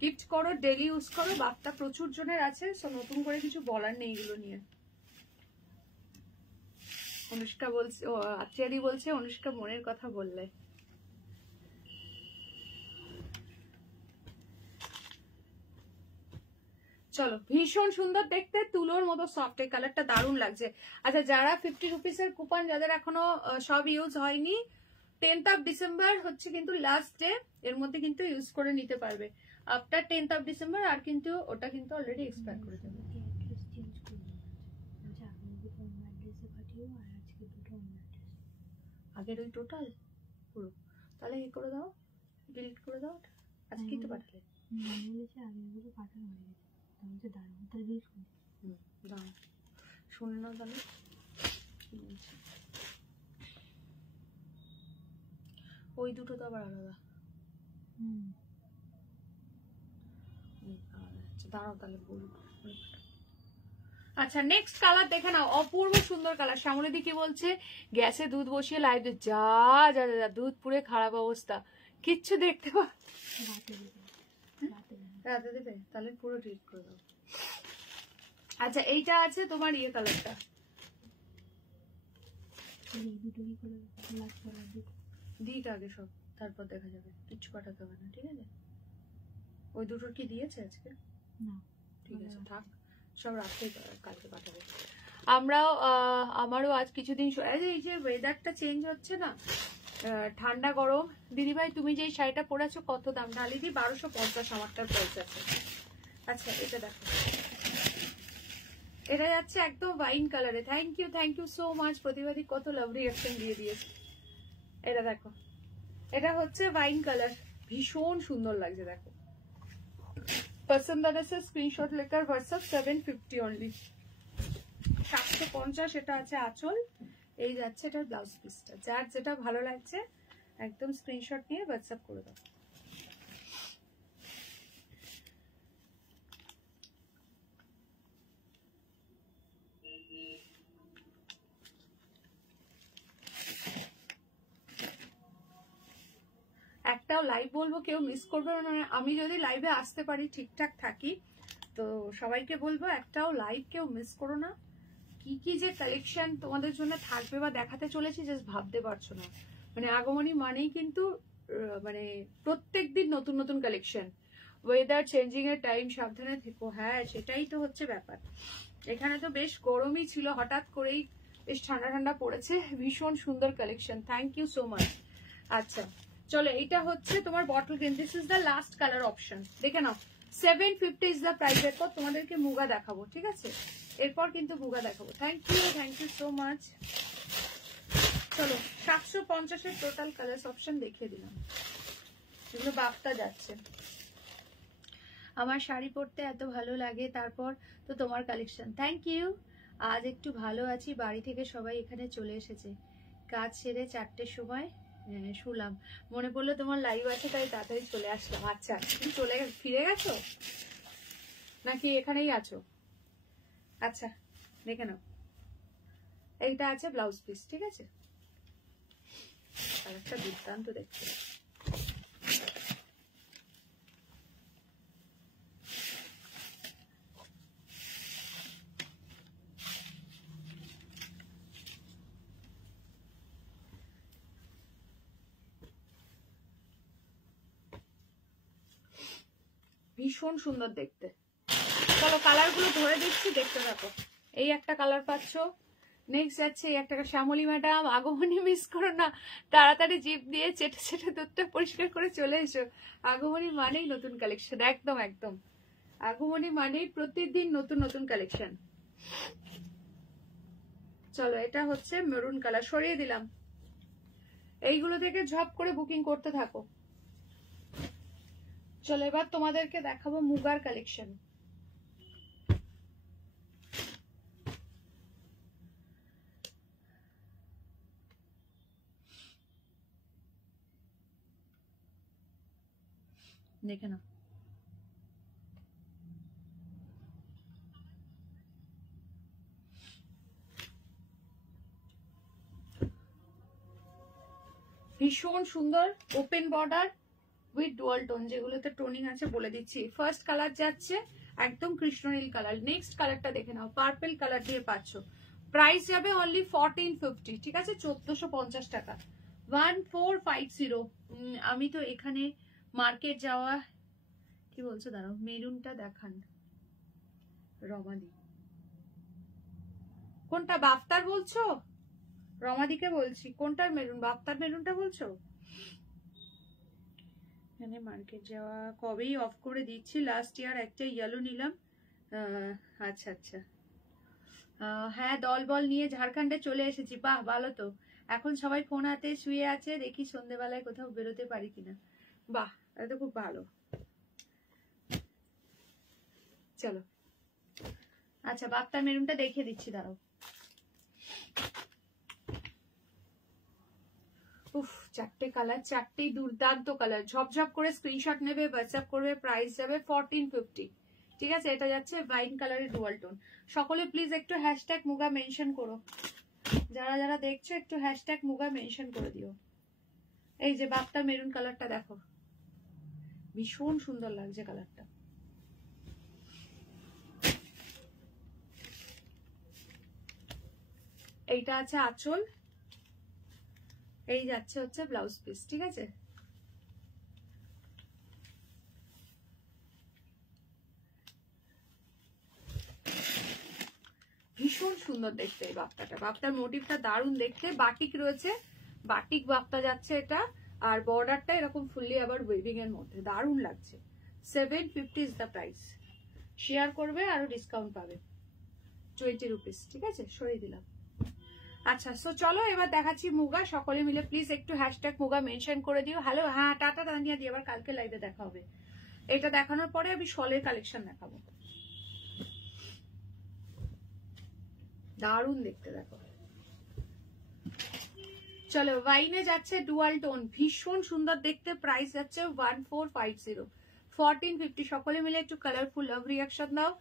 গিফট করো, ডেলি ইউজ করো। বার্তা প্রচুর জনের আছে, সো নতুন করে কিছু বলার নেই এগুলো নিয়ে। অনুষ্কা বলছে, আত্রিয়াদি বলছে অনুষ্কা মনের কথা বললে। চলো ভীষণ সুন্দর দেখতে, তুলোর মতো সফট, এই কালারটা দারুণ লাগছে। আচ্ছা যারা 50 রুপিসের কুপন যাদের এখনো সব ইউজ হয়নি, 10th of December হচ্ছে কিন্তু লাস্ট ডে, এর মধ্যে কিন্তু ইউজ করে নিতে পারবে। আফটার 10th of December আর কিন্তু ওটা কিন্তু অলরেডি এক্সপায়ার করে দেবে। আগের ওই টোটাল পুরো, তাহলে এ করে দাও, ডিলিট করে দাও। আজকে তো পাঠালে শুনে নাও তাহলে ওই দুটো তো আবার আলাদা। দাঁড়াও তাহলে বলবো। আচ্ছা নেক্সট কালার দেখে নাও, অপূর্ব সুন্দর কালার। শ্যামলীদি কি বলছে, গ্যাসে দুধ বসিয়ে লাইভ যা যা যা, দুধ পুরে খারাপ অবস্থা, কিচ্ছু দেখতে পা। রাতে দেবে তাহলে পুরো ডিলিট করে দাও। আচ্ছা এইটা আছে তোমার ইয়ে কালারটা, দিক আগে সব, তারপর দেখা যাবে, কিচ্ছু পাঠাতে হবে না, ঠিক আছে? ওই দুটোর কি দিয়েছে আজকে? না, ঠিক আছে থাক, সব রাত্রে কালকে পাঠাবে। আমরাও আমারও আজ কিছুদিন এই যে ওয়েদারটা চেঞ্জ হচ্ছে না, ঠান্ডা গরম। দিদিভাই তুমি যে শাড়িটা পরেছো কত দাম? ঢালিদি 1250 আমারটার প্রাইস আছে। আচ্ছা এটা দেখো, এটা যাচ্ছে একদম ওয়াইন কালারে। থ্যাংক ইউ সো মাচ প্রতিবাদী, কত লাভ রিঅ্যাকশন দিয়ে দিয়েছে। এটা দেখো, এটা হচ্ছে ওয়াইন কালার, ভীষণ সুন্দর লাগছে দেখো। পছন্দ আছে স্ক্রিনশট লেকার হোয়াটসঅ্যাপ 750 অনলি, 750। এটা আছে আঁচল, এই যাচ্ছে এটা ব্লাউজ পিসটা। যার যেটা ভালো লাগছে একদম স্ক্রিনশট নিয়ে হোয়াটসঅ্যাপ করে দাও। একটাও লাইভ বলবো কেউ মিস করবে না। আমি যদি লাইভে আসতে পারি, ঠিকঠাক থাকি, তো সবাইকে বলবো একটাও লাইভ কেউ মিস করো না। কি কি যে কালেকশন তোমাদের জন্য থাকবে বা দেখাতে চলেছি জাস্ট ভাবতে পারছো না। মানে আগমনী মানেই কিন্তু মানে প্রত্যেক দিন নতুন নতুন কালেকশন। ওয়েদার চেঞ্জিং এর টাইম, সাবধানে থেকো। হ্যাঁ সেটাই তো হচ্ছে ব্যাপার। এখানে তো বেশ গরমই ছিল, হঠাৎ করেই বেশ ঠান্ডা ঠান্ডা পড়েছে। ভীষণ সুন্দর collection, thank you so much. আচ্ছা চলো, এইটা হচ্ছে তোমার bottle green, this is the last colour option, দেখে নাও। 750 ইজ দ্য প্রাইস। এরপর তোমাদেরকে মুগা দেখাবো, ঠিক আছে? এরপর কিন্তু মুগা দেখাবো। Thank you so much. চলো 750 এর টোটাল কালার অপশন দেখিয়ে দিলাম, এগুলো বাফটা যাচ্ছে। আমার শাড়ি পরতে এত ভালো লাগে, তারপর তো তোমার কালেকশন। Thank you. আজ একটু ভালো আছি, বাড়ি থেকে সবাই এখানে চলে এসেছে, কাজ সেরে 4টের সময় শুলাম, মনে পড়লো তোমার লাইভ আছে তাই তাড়াতাড়ি চলে আসলাম। আচ্ছা তুমি ফিরে গেছো নাকি এখানেই আছো? আচ্ছা দেখে নাও, এইটা আছে ব্লাউজ পিস, ঠিক আছে? আর একটা দুর্দান্ত দেখতে, ভীষণ সুন্দর দেখতে। চলো কালার গুলো ধরে দিচ্ছি, দেখতে থাকো। এই একটা কালার পাচ্ছ, নেক্সট যাচ্ছে এই একটা। শ্যামলী ম্যাডাম আগমনী মিস করো না, তাড়াতাড়ি জিপ দিয়ে চেটে চেটে দুধটা পরিষ্কার করে চলে এসো। আগমনী মানেই নতুন কালেকশন, একদম একদম। আগমনী মানেই প্রতিদিন নতুন নতুন কালেকশন। চলো এটা হচ্ছে মেরুন কালার, সরিয়ে দিলাম। এইগুলো থেকে ঝপ করে বুকিং করতে থাকো। চলো এবার তোমাদেরকে দেখাবো মুগার কালেকশন। দেখে নাও, ভীষণ সুন্দর। Open border with dual tone, যেগুলোতে টোনিং আছে বলে দিচ্ছি। ফার্স্ট কালার যাচ্ছে একদম কৃষ্ণনীল কালার, নেক্সট কালারটা দেখে নাও, পার্পল কালার দিয়ে পাচ্ছ। প্রাইস যাবে অনলি 1450, ঠিক আছে? 1450 টাকা, 1450। আমি তো এখানে মার্কেট যাওয়া, কি বলছো দাঁড়াও, মেরুনটা দেখান রমাদি, কোনটা বাফতার বলছো? রমাদিকে বলছি, কোনটার মেরুন? বাফতার মেরুনটা বলছো? এখানে মার্কেট যাওয়া কবেই অফ করে দিচ্ছি, লাস্ট ইয়ার একটা ইয়েলো নিলাম। আচ্ছা আচ্ছা, হ্যাঁ দল বল নিয়ে ঝাড়খণ্ডে চলে এসেছি। বাহ ভালো তো, এখন সবাই ফোন হাতে শুয়ে আছে, দেখি সন্ধ্যেবেলায় কোথাও বেরোতে পারি কিনা। বাহ এটা তো খুব ভালো। চলো আচ্ছা বাফতার মেরুনটা দেখিয়ে দিচ্ছি, দাঁড়াও। উফ, 4টে কালার, 4টেই দুর্দান্ত কালার। ঝপঝপ করে স্ক্রিনশট নেবে, হোয়াটসঅ্যাপ করবে। প্রাইস যাবে 1450, ঠিক আছে? এটা যাচ্ছে ওয়াইন কালারের ডুয়াল টোন। সকলে প্লিজ একটু হ্যাশট্যাগ মুগা মেনশন করো, যারা যারা দেখছো একটু হ্যাশট্যাগ মুগা মেনশন করে দিও। এই যে বাফতার মেরুন কালারটা দেখো, ভীষণ সুন্দর লাগছে কালারটা। এইটা আছে আঁচল, এই যাচ্ছে হচ্ছে ব্লাউজ পিস, ঠিক আছে। ভীষণ সুন্দর দেখতে এই বাপ্তাটা, বাপ্তার মোটিভটা দারুণ দেখতে, বাটিক রয়েছে, বাটিক বাপ্তা যাচ্ছে এটা, আর বর্ডারটা এরকম ফুললি আবার ওয়েভিং এর মধ্যে দারুণ লাগছে। 750 ইজ দ্য প্রাইস। শেয়ার করবে আরো ডিসকাউন্ট পাবে 20 রুপিস, ঠিক আছে, সরিয়ে দিলাম। আচ্ছা, সো চলো এবার দেখাচ্ছি মুগা। সকলে মিলে প্লিজ একটু হ্যাশট্যাগ মুগা মেনশন করে দিও। হ্যালো, হ্যাঁ, টাটা তানিয়া দিয়ে, আবার কালকে লাইভে দেখা হবে। এটা দেখানোর পরে আমি শলের কালেকশন দেখাবো, দারুণ দেখতে, দেখো। চলো, ওয়াইনে যাচ্ছে ডুয়াল টোন, ভীষণ সুন্দর দেখতে, প্রাইস যাচ্ছে 1450, 1450। সকলে মিলে একটু কালারফুল লাভ রিয়াকশন দাও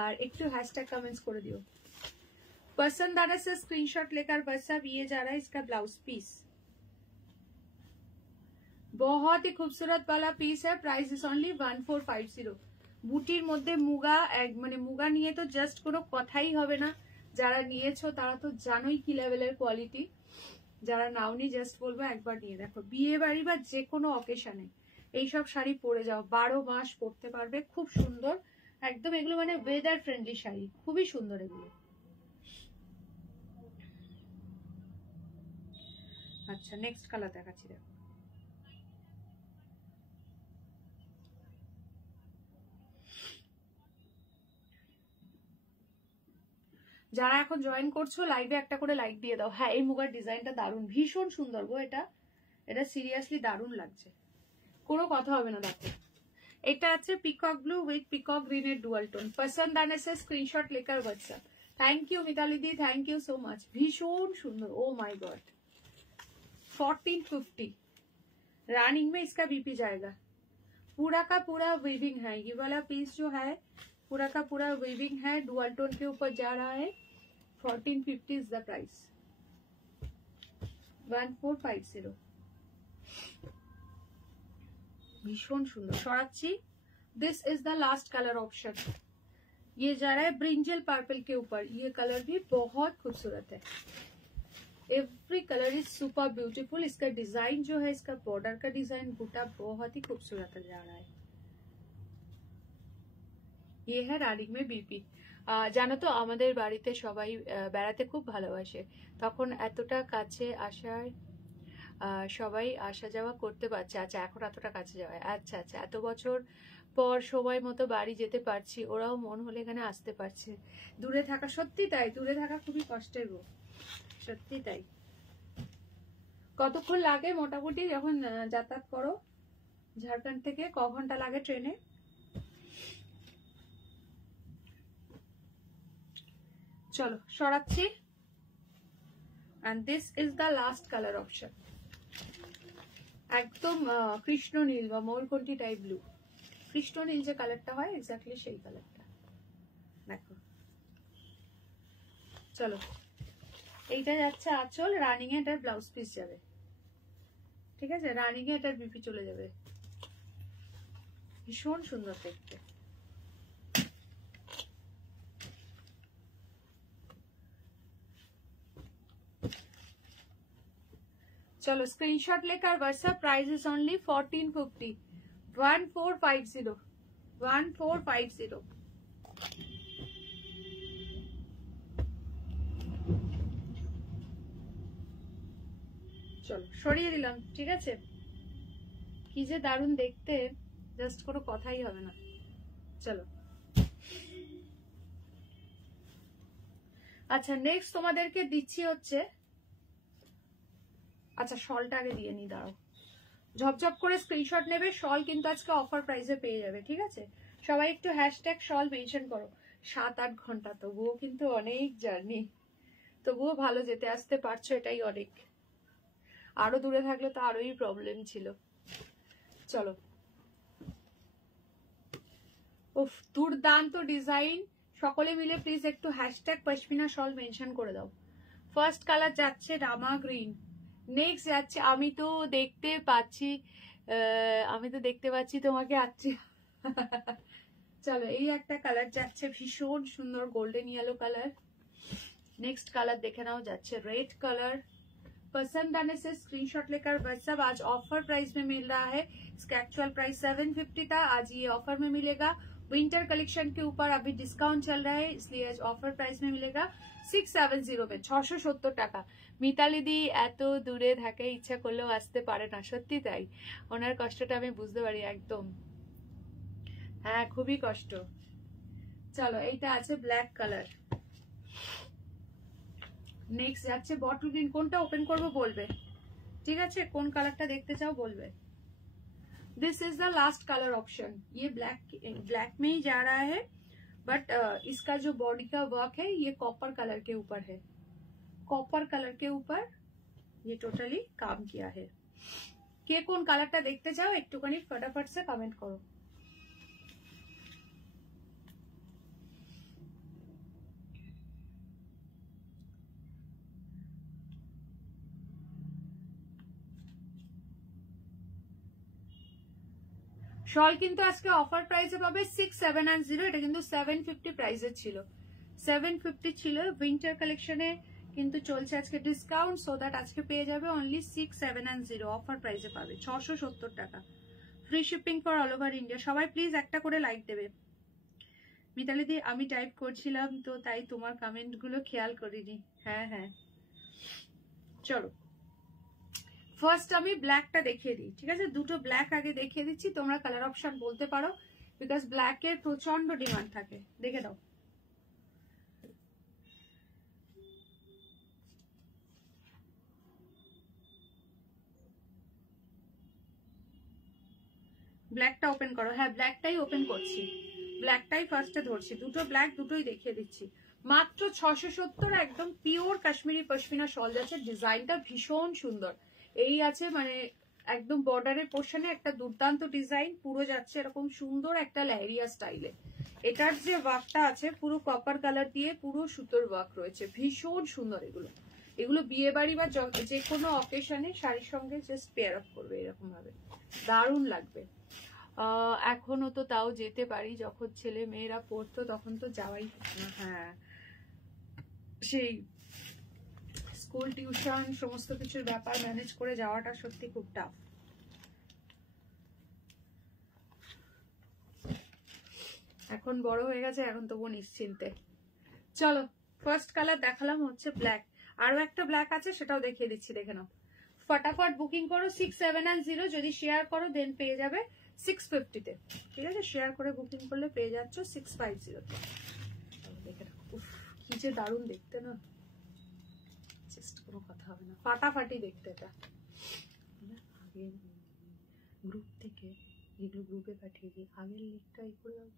আর একটু हैशटैग कमेंट्स করে দিও। पसंद आ रहा है स्क्रीनशॉट लेकर बस अब ये जा रहा है इसका ब्लाउज पीस, बहुत ही खूबसूरत वाला पीस है। Price is only 1450। বুটির মধ্যে মুগা, মানে মুগা নিয়ে তো জাস্ট কোনো কথাই হবে না, যারা নিয়েছো তারা তো জানোই কি লেভেলের কোয়ালিটি, যারা নাওনি জাস্ট বলবো একবার নিয়ে দেখো, বিয়ে বাড়ি বা যে কোনো অকেশনে এইসব শাড়ি পরে যাও, 12 মাস পরতে পারবে, খুব সুন্দর একদম। এগুলো মানে ওয়েদার ফ্রেন্ডলি শাড়ি, খুবই সুন্দর এগুলো। আচ্ছা, নেক্সট কালার দেখাচ্ছি, দেখো। যারা এখন জয়েন করছো লাইভে একটা করে লাইক দিয়ে দাও। হ্যাঁ, এই মুগার ডিজাইনটা দারুণ, ভীষণ সুন্দর গো, এটা এটা সিরিয়াসলি দারুণ লাগছে, কোনো কথা হবে না। দেখো, এটা আছে পিকক ব্লু উইথ পিকক গ্রিনের ডুয়াল টোন। পছন্দ আনে সে স্ক্রিনশট লেकर WhatsApp. Thank you Mitali di, thank you so much, भीषण सुंदर। ओ माय गॉड, 1450 रनिंग में इसका बीपी जाएगा। पूरा का पूरा वीविंग है, ये वाला पीस जो है पूरा का पूरा वीविंग है, डुअल टोन के ऊपर जा रहा है। 1450 इज द प्राइस, 1450। भीषण सुंदर सराচ্ছি। This is the last colour option, ये जा रहा है ब्रिंजल पर्पल के ऊपर। ये कलर भी बहुत खूबसूरत है, every colour is super beautiful. इसका डिजाइन जो है, इसका बॉर्डर का डिजाइन बूटा बहुत ही खूबसूरत जा रहा है। ये है রানিং में বিপি। জানো তো আমাদের বাড়িতে সবাই বেড়াতে খুব ভালোবাসে, তখন এতটা কাছে আসার সবাই আসা যাওয়া করতে পারছে। আচ্ছা, এখন এতটা কাছে যাওয়া, আচ্ছা আচ্ছা, এত বছর পর সময় মতো বাড়ি যেতে পারছি, ওরাও মন হলে এখানে আসতে পারছে। দূরে থাকা, সত্যি তাই, দূরে থাকা খুবই কষ্টের গো, সত্যি তাই। কতক্ষণ লাগে মোটামুটি যখন যাতায়াত করো ঝাড়খণ্ড থেকে, ক ঘন্টা লাগে ট্রেনে? চলো সরাচ্ছি। and this is the last color option, একদম কৃষ্ণ নীল বা ময়ূরকণ্ঠী টাইপ ব্লু। কৃষ্ণ নীল যে কালারটা হয় এক্স্যাক্টলি সেই কালারটা, দেখো। চলো, এইটা যাচ্ছে আঁচল, রানিং এ এটার ব্লাউজ পিস যাবে, ঠিক আছে, রানিং এ এটার বিপি চলে যাবে। ভীষণ সুন্দর দেখতে। चलो स्क्रीनशॉट लेकर व्हाट्सएप। Price is only 1450, 1450, 1450। চলো সরিয়ে দিলাম, ঠিক আছে। কি যে দারুণ দেখতে, জাস্ট কোনো কথাই হবে না। চলো, আচ্ছা নেক্সট তোমাদেরকে দিচ্ছি হচ্ছে, আচ্ছা শলটা আগে দিয়ে নি, দাঁড়াও। ঝপঝপ করে স্ক্রিনশট নেবে, শল কিন্তু আজকে অফার প্রাইসে পেয়ে যাবে, ঠিক আছে। সবাই একটু হ্যাশট্যাগ শল মেনশন করো। 7-8 ঘন্টা তবুও কিন্তু অনেক জার্নি, তবুও ভালো যেতে আসতে পারছো, এটাই অনেক। আরো দূরে থাকলে তো আরোই প্রবলেম ছিল। চলো, উফ দুর্দান্ত ডিজাইন। সকলে মিলে প্লিজ একটু হ্যাশট্যাগ পশমিনা শল মেনশন করে দাও। ফার্স্ট কালার যাচ্ছে রামা গ্রিন, নেক্সট যাচ্ছে, আমি তো দেখতে পাচ্ছি তোমাকে আচ্ছা। চলো, এই একটা কালার যাচ্ছে ভীষণ সুন্দর golden yellow colour. Next colour দেখে নাও, যাচ্ছে রেড কালার, पसंद आने से स्क्रीनशॉट लेकर व्हाट्सएप। आज ऑफर प्राइस में मिल रहा है, इसका एक्चुअल प्राइस 750 था, आज ये ऑफर में मिलेगा। विंटर कलेक्शन के ऊपर अभी डिस्काउंट चल रहा है, इसलिए आज ऑफर प्राइस में मिलेगा 670 में 670 টাকা। মিতালি দি এত দূরে থাকে, ইচ্ছা করলেও আসতে পারে না, সত্যি তাই, ওনার কষ্টটা আমি বুঝতে পারি একদম। হ্যাঁ খুবই কষ্ট। চলো এইটা আছে ব্ল্যাক কালার। নেক্সট যাচ্ছে বটল গ্রিন। কোনটা ওপেন করবো বলবে, ঠিক আছে? কোন কালারটা দেখতে চাও বলবে। This is the last colour option. ये ब्लैक में ही जा रहा है, बट इसका जो बॉडी का वर्क है ये कॉपर कलर के ऊपर है, कॉपर कलर के ऊपर ये टोटली काम किया है। के कौन कलरটা দেখতে চাও একটুখানি फटाफट से कमेंट करो। শল কিন্তু আজকে অফার প্রাইসে পাবে 6790। এটা কিন্তু 750 প্রাইসের ছিল, 750 ছিল। উইন্টার কালেকশনে কিন্তু চলছে আজকে ডিসকাউন্ট, সো দ্যাট আজকে পেয়ে যাবে অনলি 6790 অফার প্রাইসে পাবে 670 টাকা। Free shipping for all over India. সবাই প্লিজ একটা করে লাইক দেবে। মিতালি দি আমি টাইপ করছিলাম তো তাই তোমার কমেন্ট গুলো খেয়াল করিনি। হ্যাঁ হ্যাঁ চলো ফার্স্ট আমি ব্ল্যাকটা দেখিয়ে দিই, ঠিক আছে? দুটো ব্ল্যাক আগে দেখিয়ে দিচ্ছি, তোমরা কালার অপশন বলতে পারো, বিকজ ব্ল্যাকের প্রচন্ড ডিমান্ড থাকে। দেখে দাও। ব্ল্যাকটা ওপেন করো। হ্যাঁ ব্ল্যাকটাই ওপেন করছি, ব্ল্যাকটাই ফার্স্টে ধরছি। দুটো ব্ল্যাক, দুটোই দেখিয়ে দিচ্ছি। মাত্র 670, একদম পিওর কাশ্মীরি পশমিনা শল যাচ্ছে। ডিজাইনটা ভীষণ সুন্দর। এই আছে মানে একদম বর্ডারের পোর্শনে একটা দুর্দান্ত ডিজাইন, পুরো যাচ্ছে এরকম সুন্দর একটা লেহেরিয়া স্টাইলে। এটার যে ওয়ার্কটা আছে পুরো কপার কালার দিয়ে পুরো সুতোর ওয়ার্ক রয়েছে, ভীষণ সুন্দর। এগুলো বিয়ে বাড়ি বা যে কোনো অকেশনে শাড়ির সঙ্গে জাস্ট পেয়ার আপ করবে এরকম ভাবে, দারুণ লাগবে। এখনো তো তাও যেতে পারি, যখন ছেলে মেয়েরা পড়তো তখন তো যাওয়াই হতো না। হ্যাঁ সেই স্কুল টিউশন সমস্ত কিছুর ব্যাপার ম্যানেজ করে যাওয়াটা সত্যি খুব টাফ। এখন বড় হয়ে গেছে, এখন তবু নিশ্চিন্তে। চলো ফার্স্ট কালার দেখালাম হচ্ছে ব্ল্যাক, আরো একটা ব্ল্যাক আছে সেটাও দেখিয়ে দিচ্ছি, দেখে নাও। ফটাফট বুকিং করো 6790। যদি শেয়ার করো দেন পেয়ে যাবে 650 তে, ঠিক আছে? শেয়ার করে বুকিং করলে পেয়ে যাচ্ছ 650 তে। দেখে নাও, উফ কি যে দারুণ দেখতে না, কোনো কথা হবে না, ফাটাফাটি দেখতে। এটা আগে গ্রুপ থেকে যেগুলো গ্রুপে পাঠিয়ে দিই, আগের লিঙ্কটা এই করে দাও,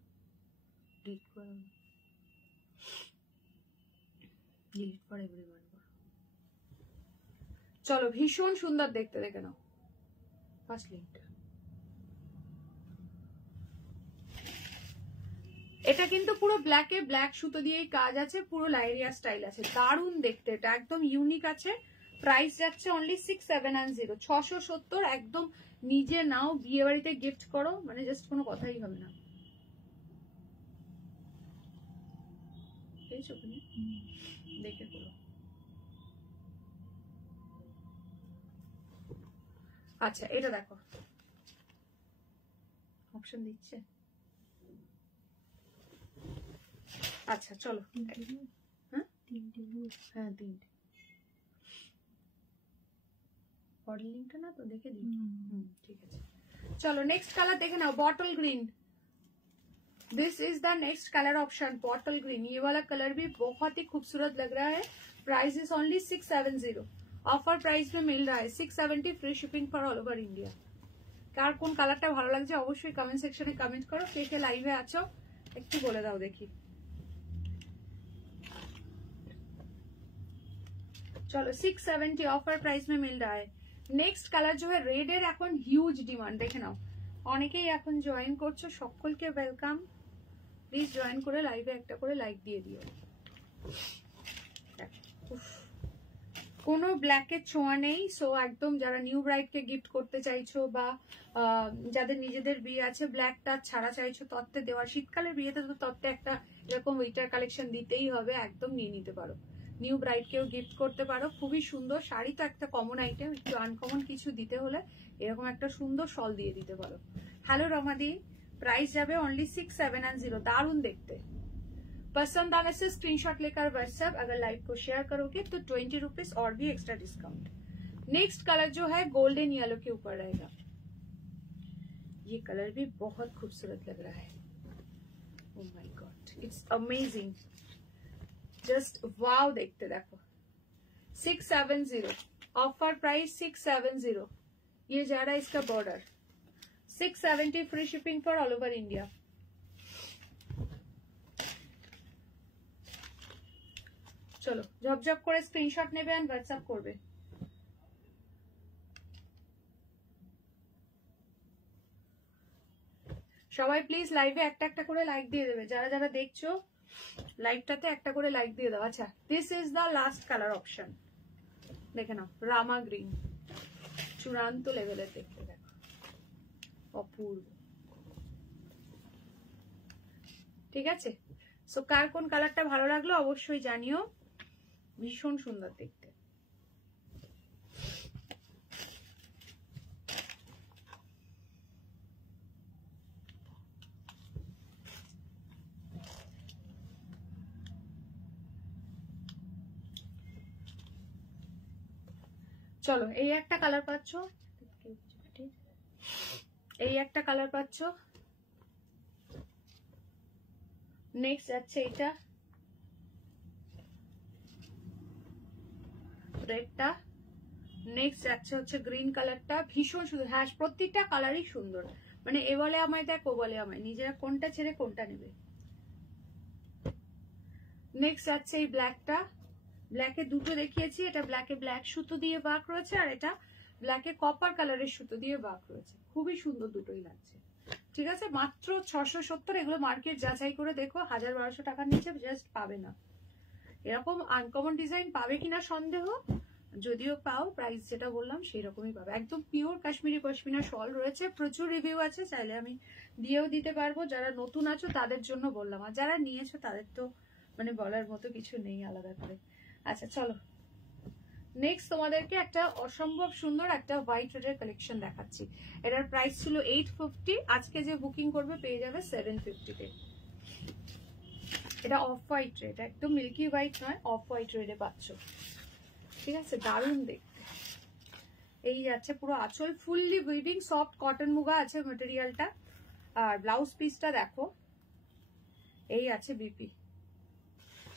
ডিলিট করে দাও, ডিলিট ফর এভরিওয়ান করো। চলো ভীষণ সুন্দর দেখতে, দেখে নাও ফার্স্ট লিঙ্কটা। এটা কিন্তু পুরো ব্ল্যাকে ব্ল্যাক সুতো দিয়েই কাজ আছে, পুরো লাইরিয়া স্টাইল আছে, দারুণ দেখতে। এটা একদম ইউনিক আছে। প্রাইস যাচ্ছে অনলি 6790, 670। একদম নিজে নাও, বিয়ে বাড়িতে গিফট করো, মানে জাস্ট কোনো কথাই হবে না। দেখে করো। আচ্ছা এটা দেখো, অপশন দিচ্ছে। আচ্ছা চলো, হ্যাঁ তিনটে বডি লিঙ্কটা না তো দেখে দিই। ঠিক আছে চলো নেক্সট কালার দেখে নাও, bottle green. This is the next colour option, bottle green. ये वाला कलर भी बहुत ही खूबसूरत लग रहा है। Price is only 670। Offer price में मिल रहा है 670, free shipping for all over India. কার কোন কালারটা ভালো লাগছে অবশ্যই কমেন্ট সেকশনে কমেন্ট করো। কে কে লাইভে আছো একটু বলে দাও দেখি। चलो 670 ऑफर प्राइस में मिल रहा है। नेक्स्ट कलर जो है रेड এর এখন হিউজ ডিমান্ড, দেখে নাও। অনেকেই এখন জয়েন করছো, সকলকে ওয়েলকাম। প্লিজ জয়েন করে লাইভে একটা করে লাইক দিয়ে দিও। কোনো ব্ল্যাকের ছোঁয়া নেই, সো একদম যারা নিউ ব্রাইডকে গিফট করতে চাইছো বা যাদের নিজেদের বিয়ে আছে ব্ল্যাক টাচ ছাড়া চাইছো তত্ত্বে দেওয়ার, শীতকালের বিয়েতে তো তত্ত্বে একটা এরকম উইন্টার কালেকশন দিতেই হবে, একদম নিয়ে নিতে পারো। নিউ ব্রাইডকেও গিফট করতে পারো। খুবই সুন্দর শাড়ি, তো একটা কমন আইটেম, একটু আনকমন কিছু দিতে হলে এরকম একটা সুন্দর শল দিয়ে দিতে পারো। হ্যালো রমাদি, प्राइस যাবে ओनली 6710। दारुण देखते, पसंद आने से स्क्रीनशॉट लेकर व्हाट्सएप, अगर लाइव को शेयर करोगे तो 20 रुपीज और भी एक्स्ट्रा डिस्काउंट। नेक्स्ट कलर जो है गोल्डन येलो के ऊपर रहेगा। ये कलर भी बहुत खूबसूरत लग रहा है। Oh my God, it's amazing, just वाव। देखते देखो 670 ऑफर प्राइस 670। ये जा रहा है इसका border 670, free shipping for all over India. चलो झपझप করে স্ক্রিনশট নেবে এন্ড হোয়াটসঅ্যাপ করবে। সবাই প্লিজ লাইভে একটা একটা করে লাইক দিয়ে দেবে, যারা যারা দেখছো লাইভটাতে একটা করে লাইক দিয়ে দাও। আচ্ছা, this is the last colour option, দেখে নাও, রামা গ্রিন, চূড়ান্ত লেভেলের দেখতে, দেখো অপূর্ব। ঠিক আছে, সো কার কোন কালারটা ভালো লাগলো অবশ্যই জানিও, ভীষণ সুন্দর দেখতে। চলো এই একটা কালার পাচ্ছ, এই একটা কালার পাচ্ছ। নেক্সট যাচ্ছে এটা রেডটা, নেক্সট যাচ্ছে হচ্ছে গ্রিন কালারটা, ভীষণ সুন্দর। হ্যাঁ প্রত্যেকটা কালারই সুন্দর, মানে এ বলে আমায় দেখ ও বলে আমায়, নিজেরা কোনটা ছেড়ে কোনটা নেবে। নেক্সট যাচ্ছে এই ব্ল্যাকটা, ব্ল্যাকে দুটো দেখিয়েছি, এটা ব্ল্যাকে ব্ল্যাক সুতো দিয়ে ওয়ার্ক রয়েছে, আর এটা ব্ল্যাকে কপার কালারের সুতো দিয়ে ওয়ার্ক রয়েছে। খুবই সুন্দর দুটোই লাগছে। ঠিক আছে, মাত্র 670। এগুলো মার্কেট যাচাই করে দেখো 1000-1200 টাকার নিচে জাস্ট পাবে না। এরকম আনকমন ডিজাইন পাবে কিনা সন্দেহ, যদিও পাও প্রাইস যেটা বললাম সেই রকমই পাবে। একদম পিওর কাশ্মীরি পশমিনা শল রয়েছে, প্রচুর রিভিউ আছে, চাইলে আমি দিয়েও দিতে পারবো। যারা নতুন আছো তাদের জন্য বললাম, আর যারা নিয়েছো তাদের তো মানে বলার মতো কিছু নেই আলাদা করে। আচ্ছা চলো নেক্সট তোমাদেরকে একটা অসম্ভব সুন্দর একটা হোয়াইট রেডের কালেকশন দেখাচ্ছি। এটার প্রাইস ছিল 850, আজকে যে বুকিং করবে পেয়ে যাবে 750 তে। এটা অফ হোয়াইট রেড, একদম মিল্কি হোয়াইট নয়, অফ হোয়াইট রেডে পাচ্ছ। ঠিক আছে, দারুণ দেখতে। এই যাচ্ছে পুরো আঁচল, fully weaving, soft cotton muga আছে মেটেরিয়ালটা। আর ব্লাউজ পিসটা দেখো, এই আছে বিপি।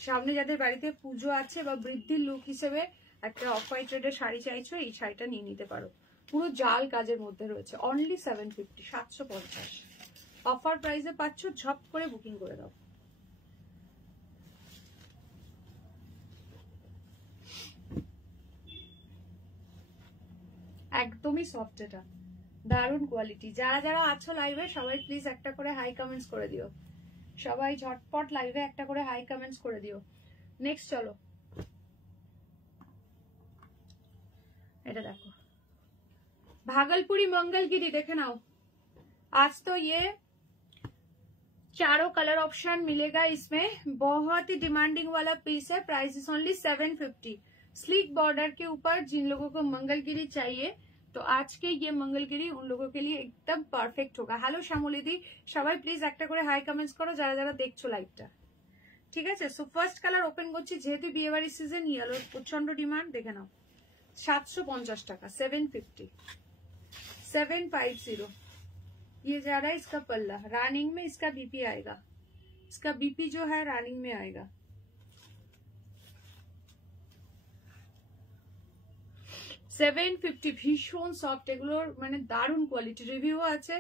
সামনে যাদের বাড়িতে পুজো আছে বা বৃদ্ধির লুক হিসেবে একটা অফ হোয়াইট রেডের শাড়ি চাইছো, এই শাড়িটা নিয়ে নিতে পারো। পুরো জাল কাজের মধ্যে রয়েছে, অনলি 750, 750 অফার প্রাইসে পাচ্ছ। ঝপ করে বুকিং করে দাও। একদমই সফট, এটা দারুণ কোয়ালিটি। যারা যারা আছো লাইভে সবাই প্লিজ একটা করে হাই কমেন্টস করে দিও, সবাই ঝটপট লাইভে একটা করে হাই কমেন্টস করে দিও। নেক্সট চলো এটা দেখো, भागलपुरी मंगलगिरी, देखे नाओ। आज तो ये चारों कलर ऑप्शन मिलेगा इसमें, बहुत ही डिमांडिंग वाला पीस है। Price is only 750। Sleek border के ऊपर जिन लोगों को मंगलगिरी चाहिए तो आज के ये मंगलगिरी उन लोगों के लिए एकदम परफेक्ट होगा। हेलो श्यामली दी, সবাই প্লিজ একটা করে হাই কমেন্টস করো যারা যারা দেখছো লাইভটা। ঠিক আছে, সো ফার্স্ট কালার ওপেন করছি, যেহেতু বিয়ে বাড়ির সিজন, ইয়েলোর প্রচন্ড ডিমান্ড। দেখে নাও 750 টাকা, 750, 750। ये जा रहा है इसका पल्ला, रानिंग में इसका बीपी आएगा, इसका बीपी जो है रानिंग में आएगा। $750, ভীষণ সফট, এগুলোর মানে দারুণ কোয়ালিটি। রিভিউ আছে,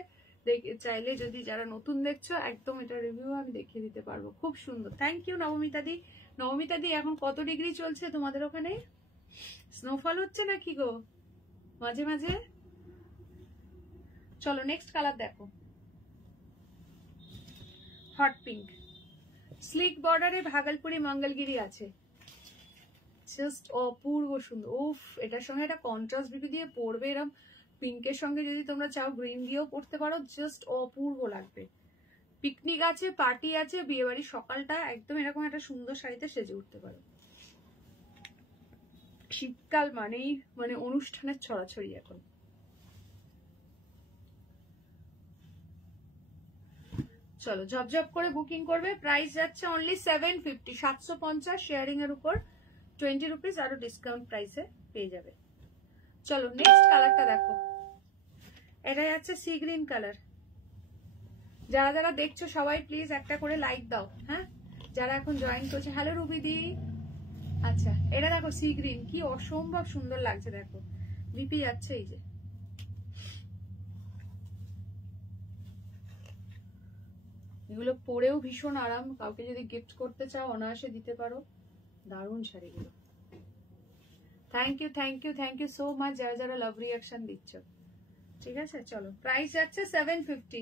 চাইলে যদি যারা নতুন দেখছো একদম এটা রিভিউ আমি দেখিয়ে দিতে পারবো। খুব সুন্দর, থ্যাংক ইউ নবমিতা দি। নবমিতা দি, এখন কত ডিগ্রি চলছে তোমাদের ওখানে? স্নোফল হচ্ছে নাকি গো মাঝে মাঝে? চলো নেক্সট কালার দেখো, হট পিঙ্ক, স্লিক বর্ডারে ভাগলপুরি মঙ্গলগিরি আছে, জাস্ট অপূর্ব সুন্দর। উফ, এটার সঙ্গে একটা কন্ট্রাস্ট বিপি দিয়ে পরবে, এরকম পিঙ্কের সঙ্গে যদি তোমরা চাও গ্রিন দিয়েও পরতে পারো, জাস্ট অপূর্ব লাগবে। পিকনিক আছে, পার্টি আছে, বিয়ে বাড়ির সকালটা একদম এরকম একটা সুন্দর শাড়িতে সেজে উঠতে পারো। শীতকাল মানেই মানে অনুষ্ঠানের ছড়াছড়ি এখন। চলো ঝপঝপ করে বুকিং করবে। প্রাইস যাচ্ছে অনলি 750, 750 শেয়ারিং এর উপর 20 রুপিস আরো ডিসকাউন্ট প্রাইসে পেয়ে যাবে। চলো নেক্সট কালারটা দেখো, এটা যাচ্ছে সি গ্রিন কালার। যারা যারা দেখছো সবাই প্লিজ একটা করে লাইক দাও, হ্যাঁ যারা এখন জয়েন করছে। হ্যালো রুবিদি। আচ্ছা এটা দেখো সি গ্রিন, কি অসম্ভব সুন্দর লাগছে দেখো, বিপি যাচ্ছে। এই যে এগুলো পরেও ভীষণ আরাম, কাউকে যদি গিফট করতে চাও অনায়াসে দিতে পারো। দারুণ শাড়িগুলো। Thank you thank you thank you so much যারা যারা লাভ রিয়াকশন দিচ্ছ। ঠিক আছে চলো প্রাইস যাচ্ছে 750।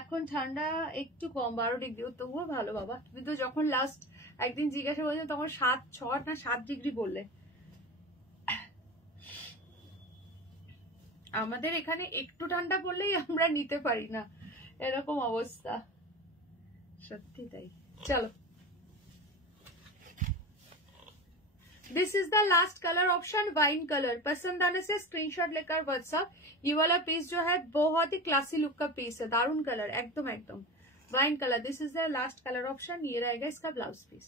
এখন ঠান্ডা একটু কম, 12 ডিগ্রি, তবুও ভালো বাবা। তুমি তো যখন লাস্ট একদিন জিজ্ঞাসা করেছো তখন 6 না 7 ডিগ্রি বললে। আমাদের এখানে একটু ঠান্ডা পড়লেই আমরা নিতে পারি না, এরকম অবস্থা, সত্যি তাই। চলো this is the last colour option, wine colour. पसंद आने से स्क्रीनशॉट लेकर व्हाट्सएप। ये वाला पीस जो है बहुत ही क्लासी लुक का पीस है, दारुण कलर, एकदम एकदम wine colour. This is the last colour option. ये रहेगा इसका ब्लाउज पीस।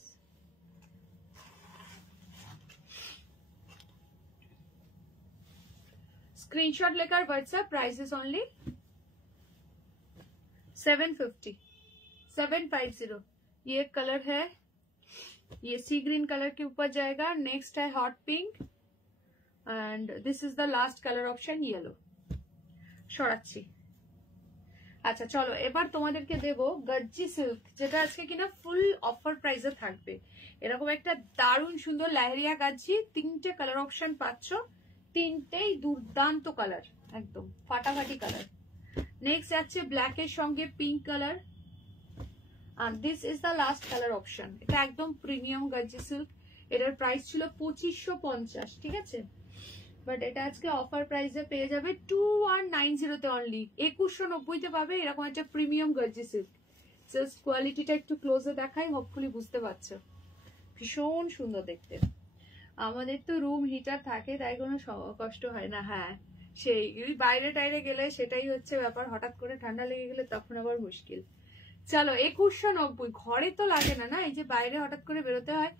स्क्रीनशॉट लेकर व्हाट्सएप। Price is only 750, 750। ये एक कलर है, ये सी ग्रीन कलर के ऊपर जाएगा। नेक्स्ट है hot pink and this is the last colour option yellow. সরাচ্ছি। আচ্ছা চলো এবার তোমাদেরকে দেবো গজ্জি সিল্ক, যেটা আজকে কিনা ফুল অফার প্রাইসে থাকবে। এরকম একটা দারুণ সুন্দর লাহেরিয়া গাজি, 3টে কালার অপশন পাচ্ছ, 3টেই দুর্দান্ত কালার, একদম ফাটাফাটি কালার। নেক্সট যাচ্ছে ব্ল্যাকের সঙ্গে pink colour and this is the last color option। এটা একদম প্রিমিয়াম গজ্জি সিল্ক। এটার প্রাইস ছিল 2550, ঠিক আছে, বাট এটা আজকে অফার প্রাইসে পেয়ে যাবে 2190 তে অনলি। 2190 তে পাবে এরকম একটা প্রিমিয়াম গজ্জি সিল্ক। জাস্ট কোয়ালিটিটা একটু ক্লোজে দেখাই, হোপফুলি বুঝতে পারছো। ভীষণ সুন্দর দেখতে। আমাদের তো রুম হিটার থাকে তাই কোনো কষ্ট হয় না। হ্যাঁ সেই বাইরে টাইরে গেলে সেটাই হচ্ছে ব্যাপার, হঠাৎ করে ঠান্ডা লেগে গেলে তখন আবার মুশকিল। চলো 2190, ঘরে তো লাগে না, না এই যে বাইরে হঠাৎ করে বেরোতে হয়।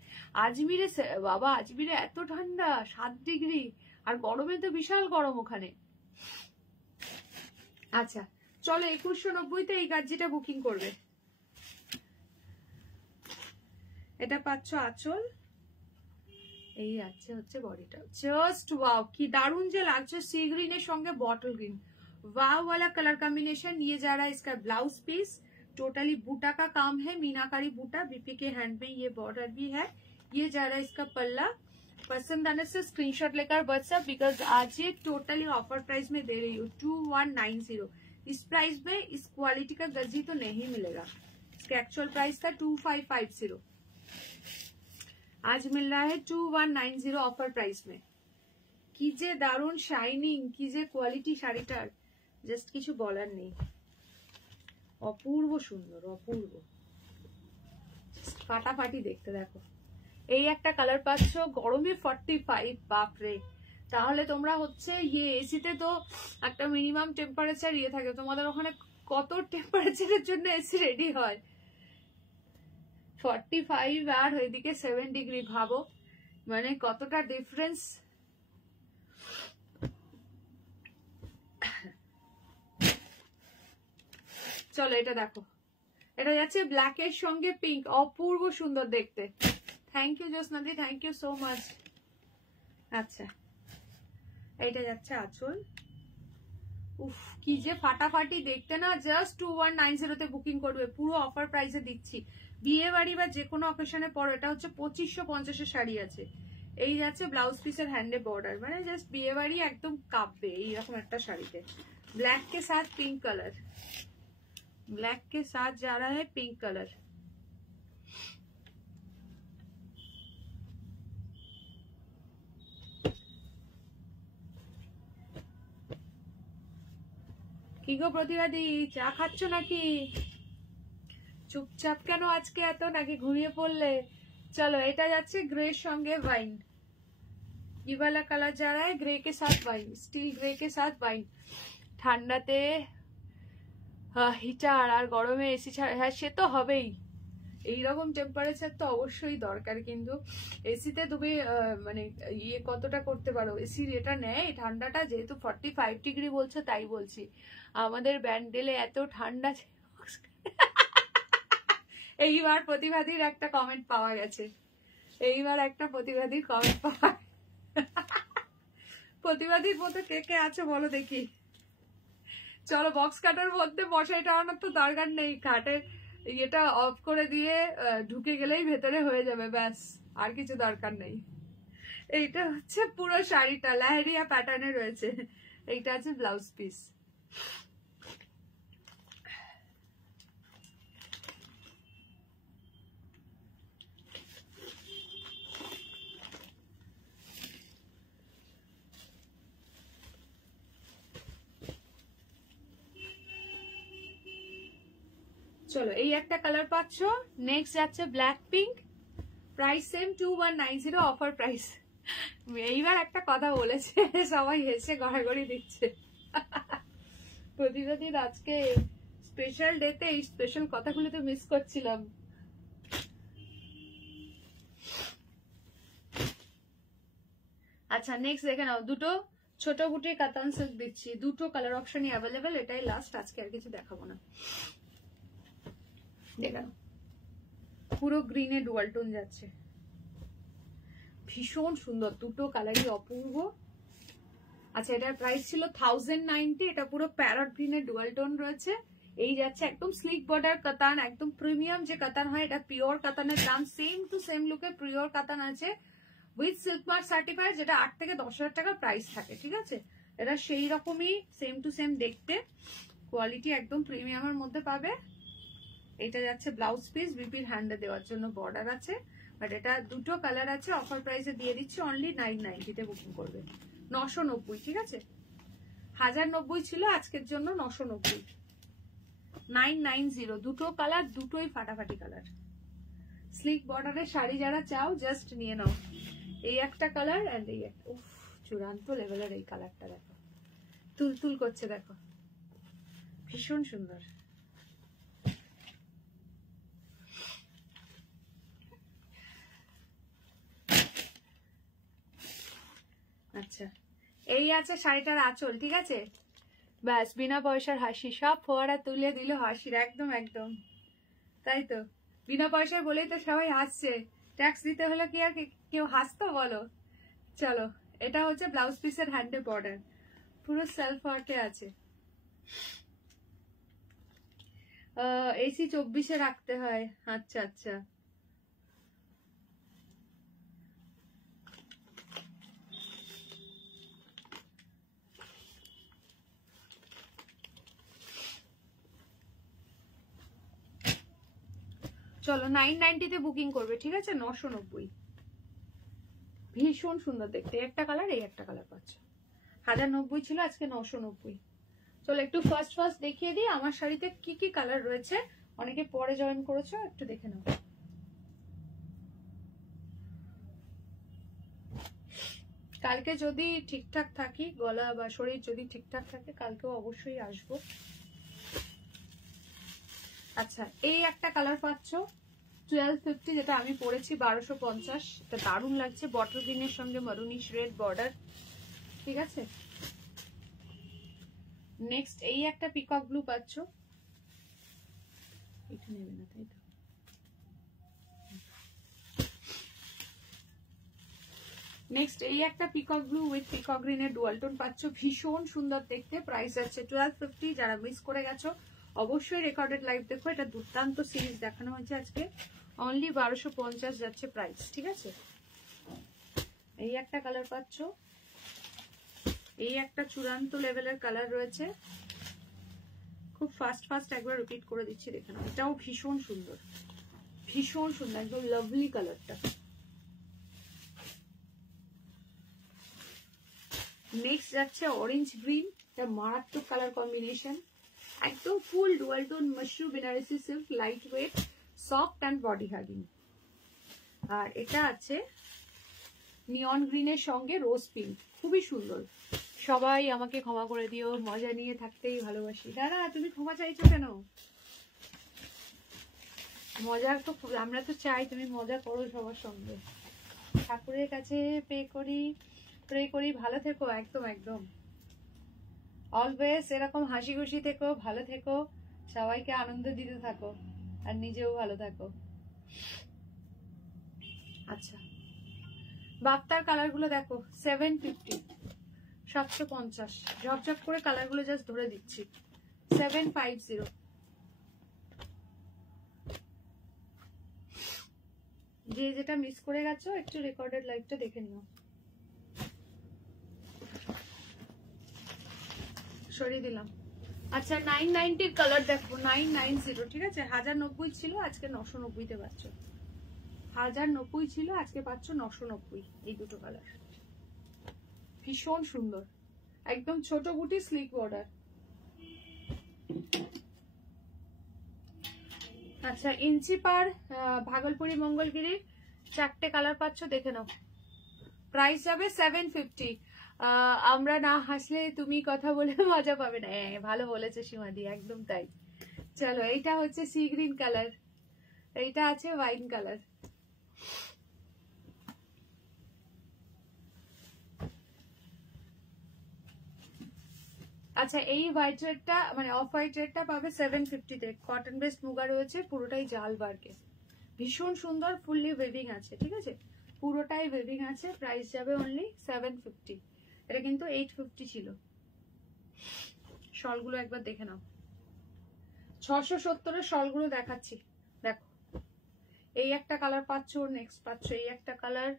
আজমিরে বাবা, আজমিরে এত ঠান্ডা 7 ডিগ্রি, আর গরমে তো বিশাল গরম ওখানে। আচ্ছা চলো 2190 তে এই গাজ্জিটা বুকিং করবে। এটা পাচ্ছ আঁচল, এই আছে হচ্ছে বডিটা। জাস্ট ওয়াও, কি দারুণ যে লাগছে। सी ग्रीन এর সঙ্গে बॉटल ग्रीन, वाव वाला कलर कॉम्बिनेशन। ये जा रहा है इसका ब्लाउज पीस, टोटली बूटा का काम है, मीनाकारी बूटा। बीपी के हैंड में ये बॉर्डर भी है। ये जा रहा है इसका पल्ला। पसंद आने से स्क्रीनशॉट लेकर व्हाट्सएप, बिकॉज आज ये टोटली ऑफर प्राइस में दे रही हूँ 2190। इस प्राइस में इस क्वालिटी का गज्जी तो नहीं मिलेगा। इसका एक्चुअल प्राइस था 2550, आज मिल रहा है 2190 ऑफर प्राइस में। কি যে দারুণ শাইনিং, কি যে কোয়ালিটি শাড়িটার, জাস্ট কিছু বলার নেই। অপূর্ব সুন্দর, অপূর্ব ফাটাফাটি দেখতে। দেখো এই একটা কালার পাচ্ছ, গরমে 45, বাপরে। তাহলে তোমরা হচ্ছে ইয়ে এসিতে তো একটা মিনিমাম টেম্পারেচার ইয়ে থাকে, তোমাদের ওখানে কত টেম্পারেচারের জন্য এসি রেডি হয়? 45 আর ওইদিকে 7 ডিগ্রি, ভাবো মানে কতটা ডিফারেন্স। চলো এটা দেখো, এটা যাচ্ছে ব্ল্যাক এর সঙ্গে পিঙ্ক, অপূর্ব সুন্দর দেখতে। থ্যাংক ইউ জ্যোৎস্নাদি, থ্যাংক ইউ সো মাচ। আচ্ছা এইটা যাচ্ছে আঁচল। উফ কি যে ফাটাফাটি দেখতে না। জাস্ট 2190 তে বুকিং করবে, পুরো অফার প্রাইসে দিচ্ছি। বিয়ে বাড়ি বা যে কোনো অকেশনে পরো। এটা হচ্ছে 2550 এর শাড়ি আছে। এই যাচ্ছে ব্লাউজ পিসের হ্যান্ডে বর্ডার, মানে জাস্ট বিয়ে বাড়ি একদম কাঁপবে এইরকম একটা শাড়িতে। ब्लैक के साथ पिंक कलर, ब्लैक के साथ जा रहा है पिंक कलर। কি গো প্রতিবাদী, চা খাচ্ছ নাকি? চুপচাপ কেন আজকে এত, নাকি ঘুমিয়ে পড়লে? চলো এটা যাচ্ছে গ্রের সঙ্গে ওয়াইন। ये वाला कलर जा रहा है ग्रे के साथ वाइन, स्टील ग्रे के साथ वाइन। ঠান্ডাতে হিটার আর গরমে এসি ছাড়া, হ্যাঁ সে তো হবেই, এইরকম টেম্পারেচার তো অবশ্যই দরকার। কিন্তু এসিতে তুমি মানে ইয়ে কতটা করতে পারো, এসির এটা নেয় ঠান্ডাটা, যেহেতু 45 ডিগ্রি বলছো তাই বলছি। আমাদের ব্যান্ডেলে এত ঠান্ডা। এইবার প্রতিবাদীর একটা কমেন্ট পাওয়া গেছে, এইবার একটা প্রতিবাদীর কমেন্ট পাওয়া। প্রতিবাদীর মতো কে কে আছো বলো দেখি। চলো বক্স কাটার মধ্যে মশাই টানানোর তো দরকার নেই, খাটে এটা অফ করে দিয়ে ঢুকে গেলেই ভেতরে হয়ে যাবে, ব্যাস আর কিছু দরকার নেই। এইটা হচ্ছে পুরো শাড়িটা লাহেরিয়া প্যাটার্নে রয়েছে, এইটা আছে ব্লাউজ পিস। চলো এই একটা কালার পাচ্ছ, নেক্সট যাচ্ছে black pink, price same 2190 offer price. এইবার একটা কথা বলেছে সবাই হেসে গড়াগড়ি দিচ্ছে। প্রতিবাদীর আজকে স্পেশাল ডেতে এই স্পেশাল কথাগুলো তো মিস করছিলাম। আচ্ছা নেক্সট দেখে নাও, দুটো ছোট বুটির কাতান সিল্ক দিচ্ছি, দুটো কালার অপশনই অ্যাভেলেবেল, এটাই লাস্ট, আজকে আর কিছু দেখাবো না। দেখো পুরো গ্রিনে ডুয়াল টোন যাচ্ছে, ভীষণ সুন্দর, দুটো কালারই অপূর্ব। আচ্ছা এটার প্রাইস ছিল 1090, এটা পুরো প্যারট গ্রিনের ডুয়াল টোন রয়েছে। এই যাচ্ছে একদম স্লিক বর্ডার কাতান, একদম প্রিমিয়াম যে কাতান হয়, এটা পিওর কাতানের দাম সেম টু সেম লুকে পিওর কাতান আছে উইথ সিল্ক মার্ক সার্টিফাইড, যেটা 8 থেকে 10,000 টাকার প্রাইস থাকে, ঠিক আছে। এটা সেই রকমই সেম টু সেম দেখতে, কোয়ালিটি একদম প্রিমিয়ামের মধ্যে পাবে। এটা যাচ্ছে ব্লাউজ পিস, বিপির হ্যান্ডে দেওয়ার জন্য বর্ডার আছে, বাট এটা দুটো কালার আছে, অফার প্রাইসে দিয়ে দিচ্ছি অনলি 990 তে বুকিং করবে। 990, ঠিক আছে, 1090 ছিল, আজকের জন্য 990, 990, দুটো কালার, দুটোই ফাটাফাটি কালার। স্লিক বর্ডারের শাড়ি যারা চাও জাস্ট নিয়ে নাও। এই একটা কালার এন্ড এই একটা, উফ চূড়ান্ত লেভেলের এই কালারটা দেখো, তুলতুল করছে দেখো, ভীষণ সুন্দর। আচ্ছা এই আছে শাড়িটার আঁচল, ঠিক আছে, ব্যাস বিনা পয়সার হাসি, সব ফোয়ারা তুলে দিল হাসির, একদম একদম তাই তো, বিনা পয়সায় বলেই তো সবাই হাসছে, ট্যাক্স দিতে হলে কি আর কেউ হাসতো বলো। চলো এটা হচ্ছে ব্লাউজ পিসের হ্যান্ডে বর্ডার, পুরো সেলফ ওয়ার্কে আছে। এসি 24-এ রাখতে হয়, আচ্ছা আচ্ছা। চলো 990 তে বুকিং করবে, ঠিক আছে, 990, ভীষণ সুন্দর দেখতে। একটা কালার, এই একটা কালার পাচ্ছ, 1090 ছিল, আজকে 990। চলো একটু ফার্স্ট দেখিয়ে দিই আমার শাড়িতে কি কি কালার রয়েছে, অনেকে পরে জয়েন করেছো, একটু দেখে নাও। কালকে যদি ঠিকঠাক থাকি, গলা বা শরীর যদি ঠিকঠাক থাকে, কালকেও অবশ্যই আসবো। আচ্ছা এই একটা কালার পাচ্ছ 1250, যেটা আমি পরেছি 1250, এটা দারুণ লাগছে, বটল গ্রিনের সঙ্গে মারুনিশ রেড বর্ডার, ঠিক আছে। নেক্সট এই একটা পিকক ব্লু পাচ্ছ, এটা নেবে না তাই তো। নেক্সট এই একটা পিকক ব্লু উইথ পিকক গ্রিনের ডুয়াল টোন পাচ্ছ, ভীষণ সুন্দর দেখতে, প্রাইস আছে 1250। যারা মিস করে গেছো অবশ্যই রেকর্ডেড লাইভ দেখো, এটা দুর্দান্ত সিরিজ দেখানো হয়েছে আজকে, অনলি 1250 যাচ্ছে প্রাইস, ঠিক আছে। এই একটা কালার পাচ্ছ, এই একটা চূড়ান্ত লেভেলের কালার রয়েছে, খুব ফাস্ট একবার রিপিট করে দিচ্ছি দেখে নাও, এটাও ভীষণ সুন্দর, ভীষণ সুন্দর, একদম লাভলি কালারটা। নেক্সট যাচ্ছে অরেঞ্জ গ্রিন, এটা মারাত্মক কালার কম্বিনেশন, একদম full dual tone mushroom Banarasi silk, light weight, soft and body hugging. আর এটা আছে নিয়ন গ্রিনের সঙ্গে রোজ পিঙ্ক, খুবই সুন্দর। সবাই আমাকে ক্ষমা করে দিও, মজা নিয়ে থাকতেই ভালোবাসি। দাদা তুমি ক্ষমা চাইছো কেন? মজা তো আমরা তো চাই তুমি মজা করো সবার সঙ্গে। ঠাকুরের কাছে প্রে করি ভালো থেকো। একদম একদম অলওয়েজ এরকম হাসি খুশি থেকো, ভালো থেকো, সবাইকে আনন্দ দিতে থাকো, আর নিজেও ভালো থাকো। আচ্ছা বাপ্তার কালার গুলো দেখো, 750, 750, ঝকঝক করে কালার গুলো জাস্ট ধরে দিচ্ছি। 750। যে যেটা মিস করে গেছো একটু রেকর্ডেড লাইভটা দেখে নিও। সরিয়ে দিলাম। আচ্ছা 990 কালার দেখো, 990, ঠিক আছে? 1090 ছিল, আজকে 990 তে পাচ্ছ। 1090 ছিল, আজকে পাচ্ছ 990। এই দুটো কালার ভীষণ সুন্দর, একদম ছোট বুটি স্লিক বর্ডার। আচ্ছা ইঞ্চি পার ভাগলপুরি মঙ্গলগিরির 4টে কালার পাচ্ছ, দেখে নাও। প্রাইস যাবে 750। আমরা না হাসলে তুমি কথা বলে মজা পাবে না। ভালো বলেছে সীমাদি, একদম তাই। চলো এইটা হচ্ছে সি গ্রিন কালার, এইটা আছে ওয়াইন কালার। আচ্ছা এই হোয়াইট রেডটা মানে অফ হোয়াইট রেডটা পাবে 750 তে। কটন বেসড মুগা রয়েছে, পুরোটাই জাল বার্কে, ভীষণ সুন্দর, ফুললি ওয়েভিং আছে, ঠিক আছে? পুরোটাই ওয়েভিং আছে। প্রাইস যাবে অনলি 750। এটা কিন্তু 850 ছিল। শলগুলো একবার দেখে নাও। 670 এর শলগুলো দেখাচ্ছি, দেখো। এই একটা কালার পাচ্ছ, নেক্সট পাচ্ছ এই একটা কালার,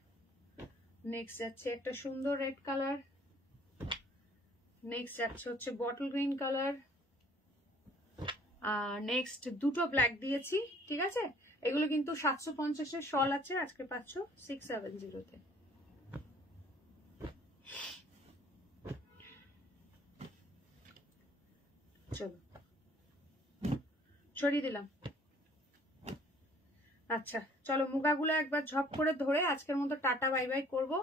নেক্সট যাচ্ছে একটা সুন্দর রেড কালার, নেক্সট যাচ্ছে হচ্ছে বটল গ্রিন কালার, আর নেক্সট দুটো ব্ল্যাক দিয়েছি, ঠিক আছে? এগুলো কিন্তু 750 এর শল আছে, আজকে পাচ্ছ 670 তে। চলো সরিয়ে দিলাম। আচ্ছা চলো মুগাগুলো একবার ঝপ করে ধরে আজকের মতো টাটা বাই বাই করবো।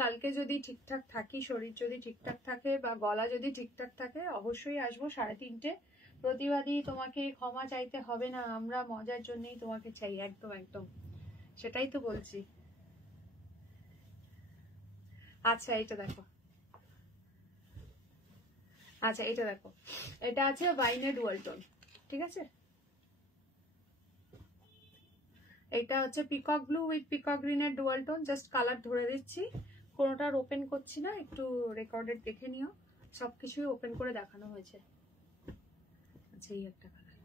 কালকে যদি ঠিকঠাক থাকি, শরীর যদি ঠিকঠাক থাকে বা গলা যদি ঠিকঠাক থাকে, অবশ্যই আসবো 3:30। প্রতিবাদী তোমাকে ক্ষমা চাইতে হবে না, আমরা মজার জন্যই তোমাকে চাই। একদম একদম সেটাই তো বলছি। আচ্ছা এটা দেখো, আচ্ছা এটা দেখো, এটা আছে ওয়াইনের ডুয়াল টোন, ঠিক আছে? এটা হচ্ছে পিকক ব্লু উইথ পিকক গ্রিনের ডুয়াল টোন। জাস্ট কালার ধরে দিচ্ছি, কোনোটার ওপেন করছি না, একটু রেকর্ডেড দেখে নিও। সবকিছুই ওপেন করে দেখানো হয়েছে। আচ্ছা এই একটা কালার,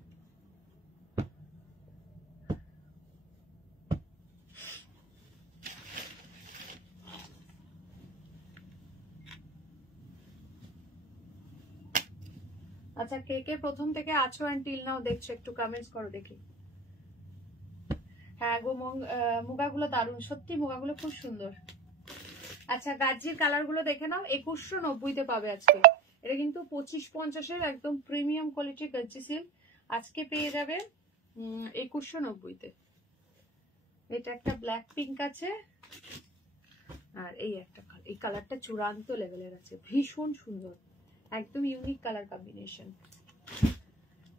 আচ্ছা কে কে প্রথম থেকে আছো এন্ড টিল নাও দেখছো একটু কমেন্টস করো দেখি। হ্যাঁ গো মুগাগুলো দারুণ, সত্যি মুগাগুলো খুব সুন্দর। আচ্ছা গাজির কালার গুলো দেখে নাও, 2190 তে পাবে আজকে। এটা কিন্তু 2550 এর একদম প্রিমিয়াম কোয়ালিটির গাজি সিল্ক, আজকে পেয়ে যাবে 2190 তে। এটা একটা ব্ল্যাক পিঙ্ক আছে, আর এই একটা কালার, এই কালারটা চূড়ান্ত লেভেলের আছে, ভীষণ সুন্দর, একদম ইউনিক কালার কম্বিনেশন।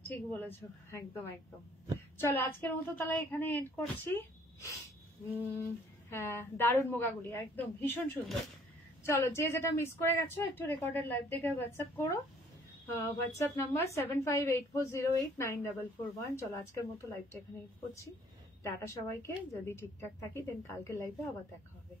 ঠিক বলেছো, একদম একদম। চলো আজকের মতো তাহলে এখানে এন্ড করছি। হ্যাঁ দারুণ মোগাগুলি, একদম ভীষণ সুন্দর। চলো যে যেটা মিস করে গেছো একটু রেকর্ডেড লাইভ দেখে হোয়াটসঅ্যাপ করো। WhatsApp number 7584089441। চলো আজকের মতো লাইভটা এখানে এন্ড করছি। টাটা সবাইকে, যদি ঠিকঠাক থাকি দেন কালকে লাইভে আবার দেখা হবে।